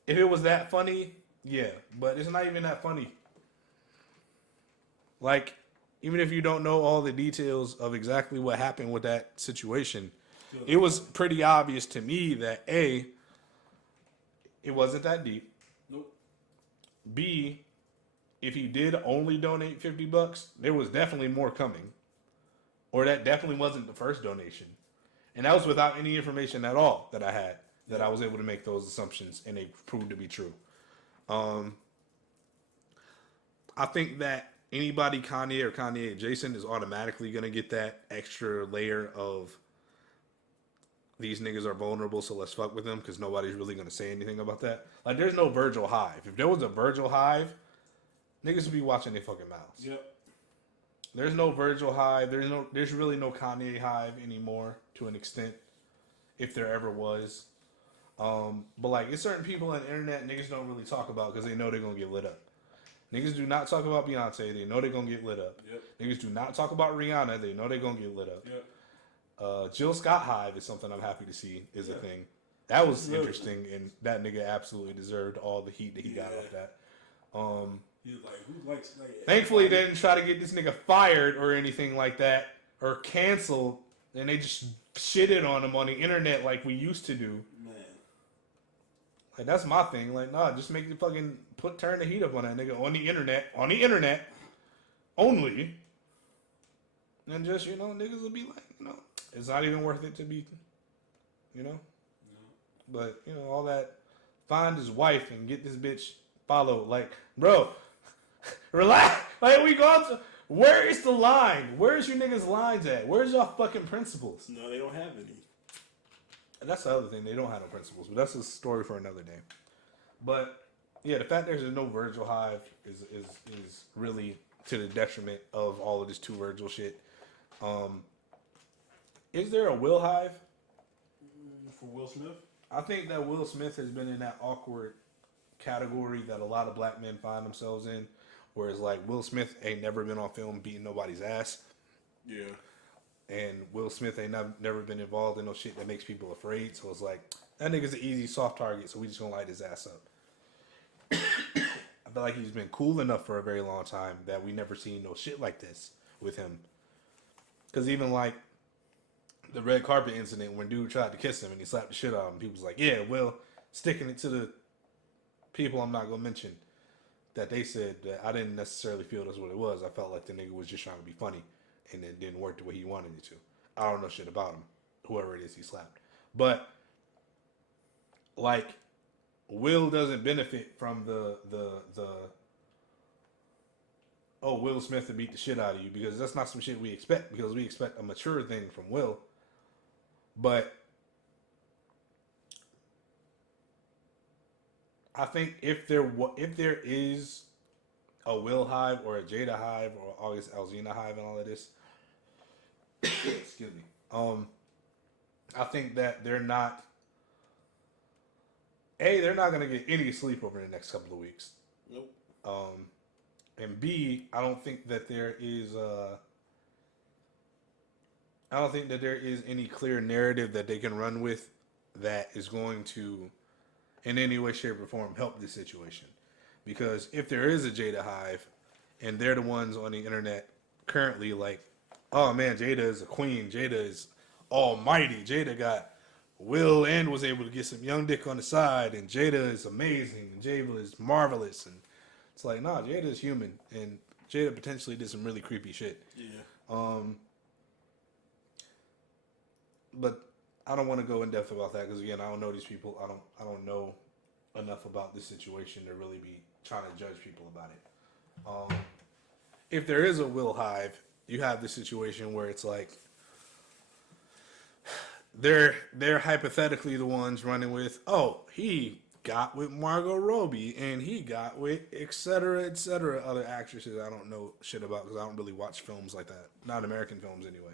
If it was that funny, yeah, but it's not even that funny. Like, even if you don't know all the details of exactly what happened with that situation, it was pretty obvious to me that A, it wasn't that deep. Nope. B, if he did only donate $50, there was definitely more coming. Or that definitely wasn't the first donation. And that was without any information at all that I had, that I was able to make those assumptions, and they proved to be true. I think that anybody Kanye or Kanye adjacent is automatically going to get that extra layer of these niggas are vulnerable, so let's fuck with them, because nobody's really going to say anything about that. Like, there's no Virgil Hive. If there was a Virgil Hive, niggas would be watching their fucking mouths. Yep. There's no Virgil Hive. There's really no Kanye Hive anymore, to an extent, if there ever was. But like, it's certain people on the internet niggas don't really talk about because they know they're gonna get lit up. Niggas do not talk about Beyonce. They know they're gonna get lit up. Yep. Niggas do not talk about Rihanna. They know they're gonna get lit up. Yep. Jill Scott Hive is something I'm happy to see is a thing. That was interesting, and that nigga absolutely deserved all the heat that he got off that. He was like, who likes? Like, thankfully, they didn't try to get this nigga fired or anything like that, or canceled, and they just shitted on him on the internet like we used to do. Man. Like, that's my thing. Like, nah, just make the fucking turn the heat up on that nigga on the internet only. And just, niggas will be like, it's not even worth it to be, No. But, all that, find his wife and get this bitch followed. Like, bro, relax. Like, we gone to, where is the line? Where's your niggas' lines at? Where's y'all fucking principles? No, they don't have any. And that's the other thing. They don't have no principles, but that's a story for another day. But yeah, the fact there's no Virgil Hive is really to the detriment of all of this two Virgil shit. Is there a Will Hive? For Will Smith? I think that Will Smith has been in that awkward category that a lot of black men find themselves in, whereas like Will Smith ain't never been on film beating nobody's ass. Yeah. And Will Smith ain't never been involved in no shit that makes people afraid. So it's like, that nigga's an easy soft target, so we just gonna light his ass up. I feel like he's been cool enough for a very long time that we never seen no shit like this with him. Because even like the red carpet incident when dude tried to kiss him and he slapped the shit out of him, people was like, yeah, Will, sticking it to the people I'm not gonna mention, that they said that I didn't necessarily feel that's what it was. I felt like the nigga was just trying to be funny, and it didn't work the way he wanted it to. I don't know shit about him, whoever it is he slapped. But like, Will doesn't benefit from the Will Smith to beat the shit out of you, because that's not some shit we expect, because we expect a mature thing from Will. But I think if there is a Will Hive or a Jada Hive or August Alsina Hive and all of this, excuse me, I think that they're not gonna get any sleep over the next couple of weeks. Nope. And B, I don't think that there is any clear narrative that they can run with that is going to, in any way, shape, or form, help this situation. Because if there is a Jada Hive, and they're the ones on the internet currently like, oh man, Jada is a queen, Jada is almighty, Jada got Will and was able to get some young dick on the side, and Jada is amazing, and Jada is marvelous, and it's like, nah, Jada is human, and Jada potentially did some really creepy shit. Yeah. But I don't want to go in depth about that because again, I don't know these people. I don't know enough about this situation to really be trying to judge people about it. If there is a Will Hive, you have this situation where it's like they're hypothetically the ones running with, oh, he got with Margot Robbie and he got with et cetera, other actresses I don't know shit about because I don't really watch films like that. Not American films anyway.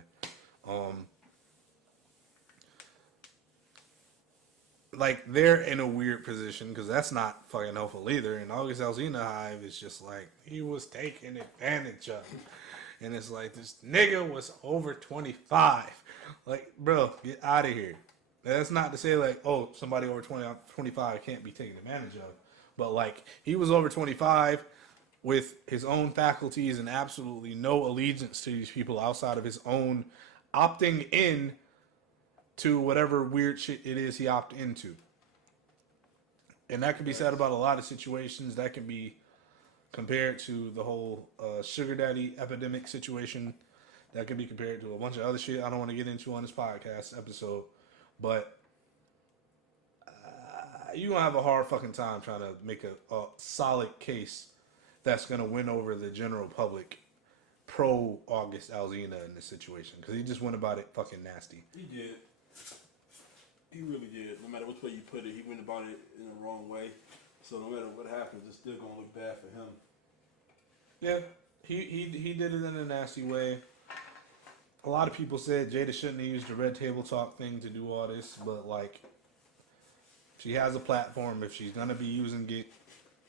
Like they're in a weird position because that's not fucking helpful either. And August Alsina Hive is just like he was taken advantage of, and it's like this nigga was over 25. Like, bro, get out of here. That's not to say like, oh, somebody over 25 can't be taken advantage of, but like he was over 25 with his own faculties and absolutely no allegiance to these people outside of his own opting in to whatever weird shit it is he opted into. And that can be said about a lot of situations. That can be compared to the whole sugar daddy epidemic situation. That can be compared to a bunch of other shit I don't want to get into on this podcast episode. But you're going to have a hard fucking time trying to make a solid case that's going to win over the general public pro August Alsina in this situation. Because he just went about it fucking nasty. He did. He really did. No matter which way you put it, he went about it in the wrong way. So no matter what happens, it's still gonna look bad for him. Yeah, he did it in a nasty way. A lot of people said Jada shouldn't have used the red table talk thing to do all this, but like, she has a platform. If she's gonna be using it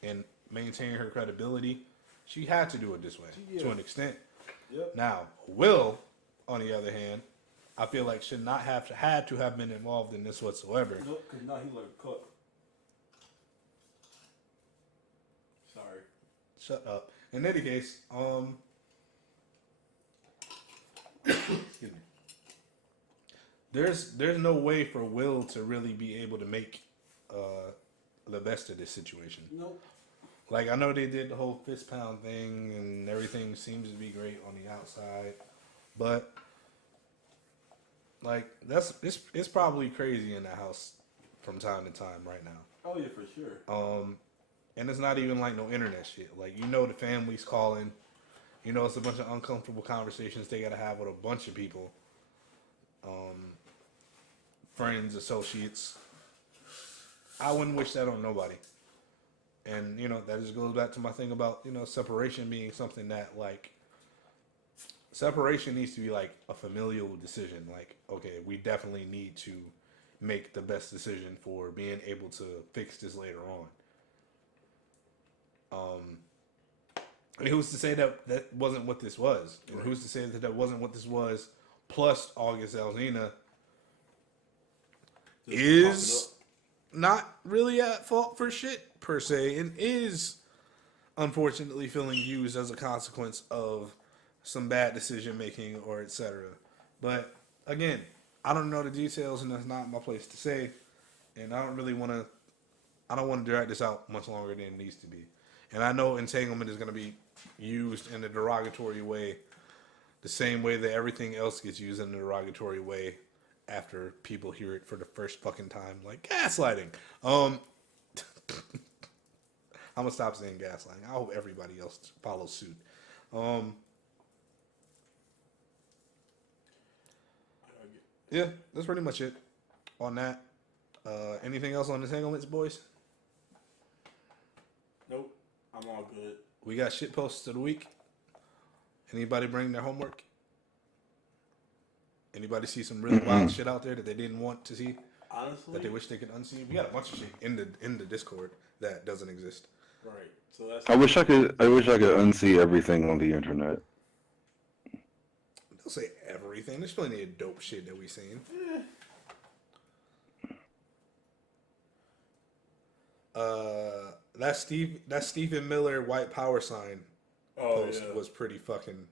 and maintaining her credibility, she had to do it this way to an extent. Yep. Now, Will, on the other hand, I feel like should not have had to have been involved in this whatsoever. Nope, because now he like cook. Sorry. Shut up. In any case, excuse me. There's no way for Will to really be able to make the best of this situation. Nope. Like I know they did the whole fist pound thing and everything seems to be great on the outside, but like it's probably crazy in the house from time to time right now. Oh yeah, for sure. And it's not even like no internet shit. Like the family's calling. It's a bunch of uncomfortable conversations they gotta have with a bunch of people. Friends, associates. I wouldn't wish that on nobody. And that just goes back to my thing about separation being something that like. Separation needs to be like a familial decision. Like, okay, we definitely need to make the best decision for being able to fix this later on. And who's to say that wasn't what this was? And right. Who's to say that wasn't what this was? Plus, August Alsina is not really at fault for shit per se, and is unfortunately feeling used as a consequence of some bad decision making or etc. But again, I don't know the details and that's not my place to say. And I don't want to drag this out much longer than it needs to be. And I know entanglement is going to be used in a derogatory way, the same way that everything else gets used in a derogatory way after people hear it for the first fucking time, like gaslighting. I'm gonna stop saying gaslighting. I hope everybody else follows suit. Yeah, that's pretty much it on that. Anything else on entanglements, boys? Nope, I'm all good. We got shit posts of the week. Anybody bring their homework? Anybody see some really wild shit out there that they didn't want to see? Honestly, that they wish they could unsee? We got a bunch of shit in the Discord that doesn't exist. Right. So that's. I wish I could unsee everything on the internet. Don't say everything. There's plenty of dope shit that we seen. That Stephen Miller white power sign post was pretty fucking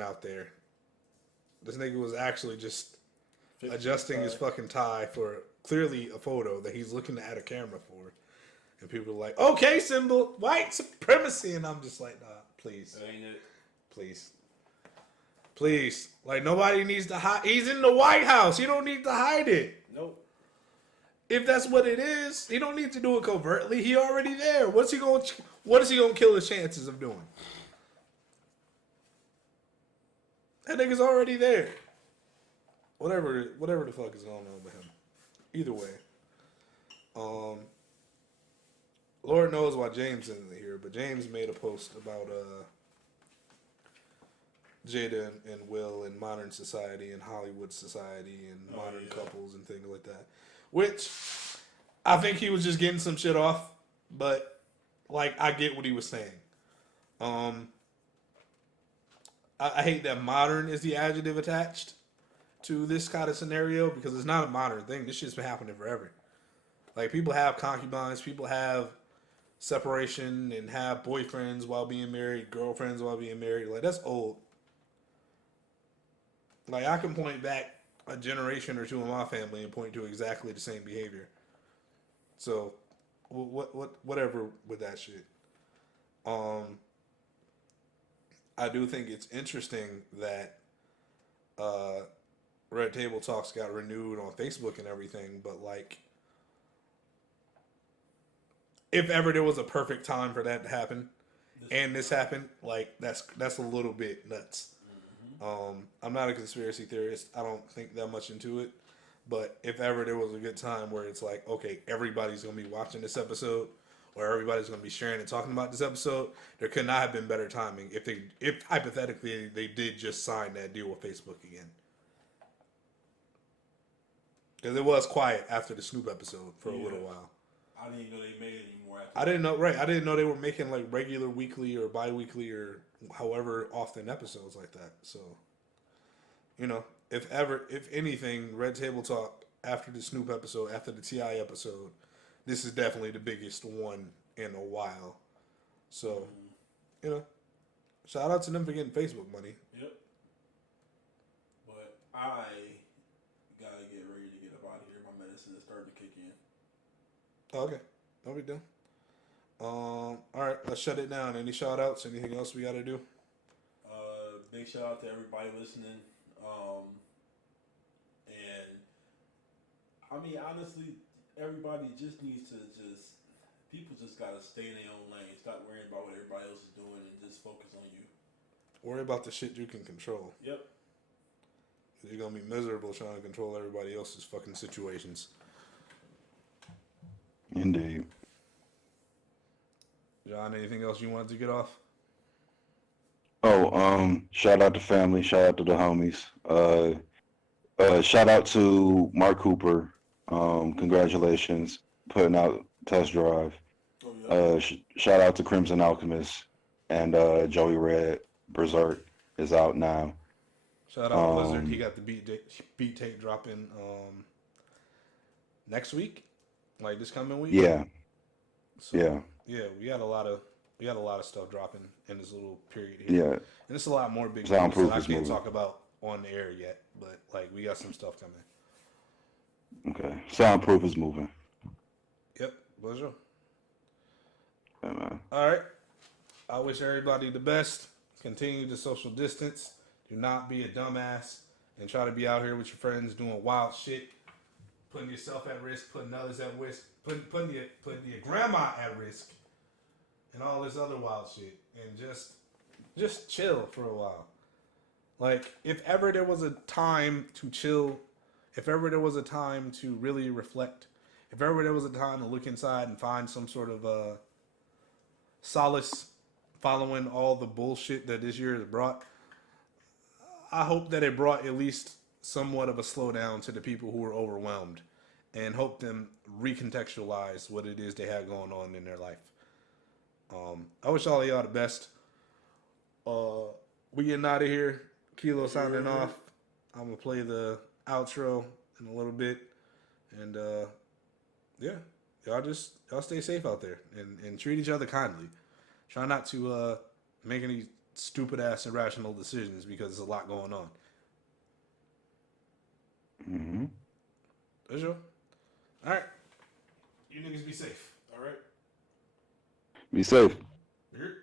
out there. This nigga was actually just adjusting his fucking tie for clearly a photo that he's looking at a camera for. And people are like, okay, symbol, white supremacy. And I'm just like, nah, please. That ain't it. Please. Please. Like, nobody needs to hide. He's in the White House. You don't need to hide it. Nope. If that's what it is, he don't need to do it covertly. He already there. What is he going to kill his chances of doing? That nigga's already there. Whatever the fuck is going on with him. Either way. Lord knows why James isn't here, but James made a post about Jada and Will in modern society and Hollywood society and modern couples and things like that. Which I think he was just getting some shit off, but like I get what he was saying. I hate that modern is the adjective attached to this kind of scenario because it's not a modern thing. This shit's been happening forever. Like people have concubines, people have separation and have boyfriends while being married, girlfriends while being married. Like that's old. Like I can point back a generation or two in my family and point to exactly the same behavior. So, whatever with that shit. I do think it's interesting that Red Table Talks got renewed on Facebook and everything, but like, if ever there was a perfect time for that to happen, and this happened, like that's a little bit nuts. I'm not a conspiracy theorist. I don't think that much into it. But if ever there was a good time where it's like, okay, everybody's going to be watching this episode or everybody's going to be sharing and talking about this episode, there could not have been better timing if hypothetically they did just sign that deal with Facebook again. Because it was quiet after the Snoop episode for a little while. I didn't even know they made it anymore. I didn't know, right. I didn't know they were making like regular weekly or bi-weekly or however often episodes like that. So, you know, if anything, Red Table Talk after the Snoop episode, after the T.I. episode, this is definitely the biggest one in a while. So, you know, shout out to them for getting Facebook money. Yep. But I gotta get ready to get up out of here. My medicine is starting to kick in. Oh, okay. No big deal. All right, let's shut it down. Any shout outs? Anything else we got to do? Big shout out to everybody listening. And I mean, honestly, everybody just needs to people just got to stay in their own lane. Stop worrying about what everybody else is doing and just focus on you. Worry about the shit you can control. Yep. You're going to be miserable trying to control everybody else's fucking situations. Indeed. John, anything else you wanted to get off? Oh, shout out to family, shout out to the homies. Shout out to Mark Cooper. Congratulations, putting out Test Drive. Oh, yeah. Shout out to Crimson Alchemist and Joey Red. Berserk is out now. Shout out to Blizzard. He got the beat tape dropping next week, like this coming week. Yeah. So, yeah. Yeah, we got a lot of stuff dropping in this little period here. Yeah. And it's a lot more big Soundproof that I is can't moving. talk about on the air yet, but like we got some stuff coming. Okay. Soundproof is moving. Yep, pleasure. Yeah, man. All right. I wish everybody the best. Continue to social distance. Do not be a dumbass and try to be out here with your friends doing wild shit, putting yourself at risk, putting others at risk, putting your grandma at risk, and all this other wild shit. And just chill for a while. Like, if ever there was a time to chill, if ever there was a time to really reflect, if ever there was a time to look inside and find some sort of solace following all the bullshit that this year has brought, I hope that it brought at least somewhat of a slowdown to the people who were overwhelmed and hope them recontextualize what it is they had going on in their life. I wish all of y'all the best. We getting out of here. Kilo signing off. I'm going to play the outro in a little bit. And, yeah, y'all stay safe out there and treat each other kindly. Try not to make any stupid ass irrational decisions because there's a lot going on. Mm-hmm. That's all. All right. You niggas be safe. All right. Be safe. Here.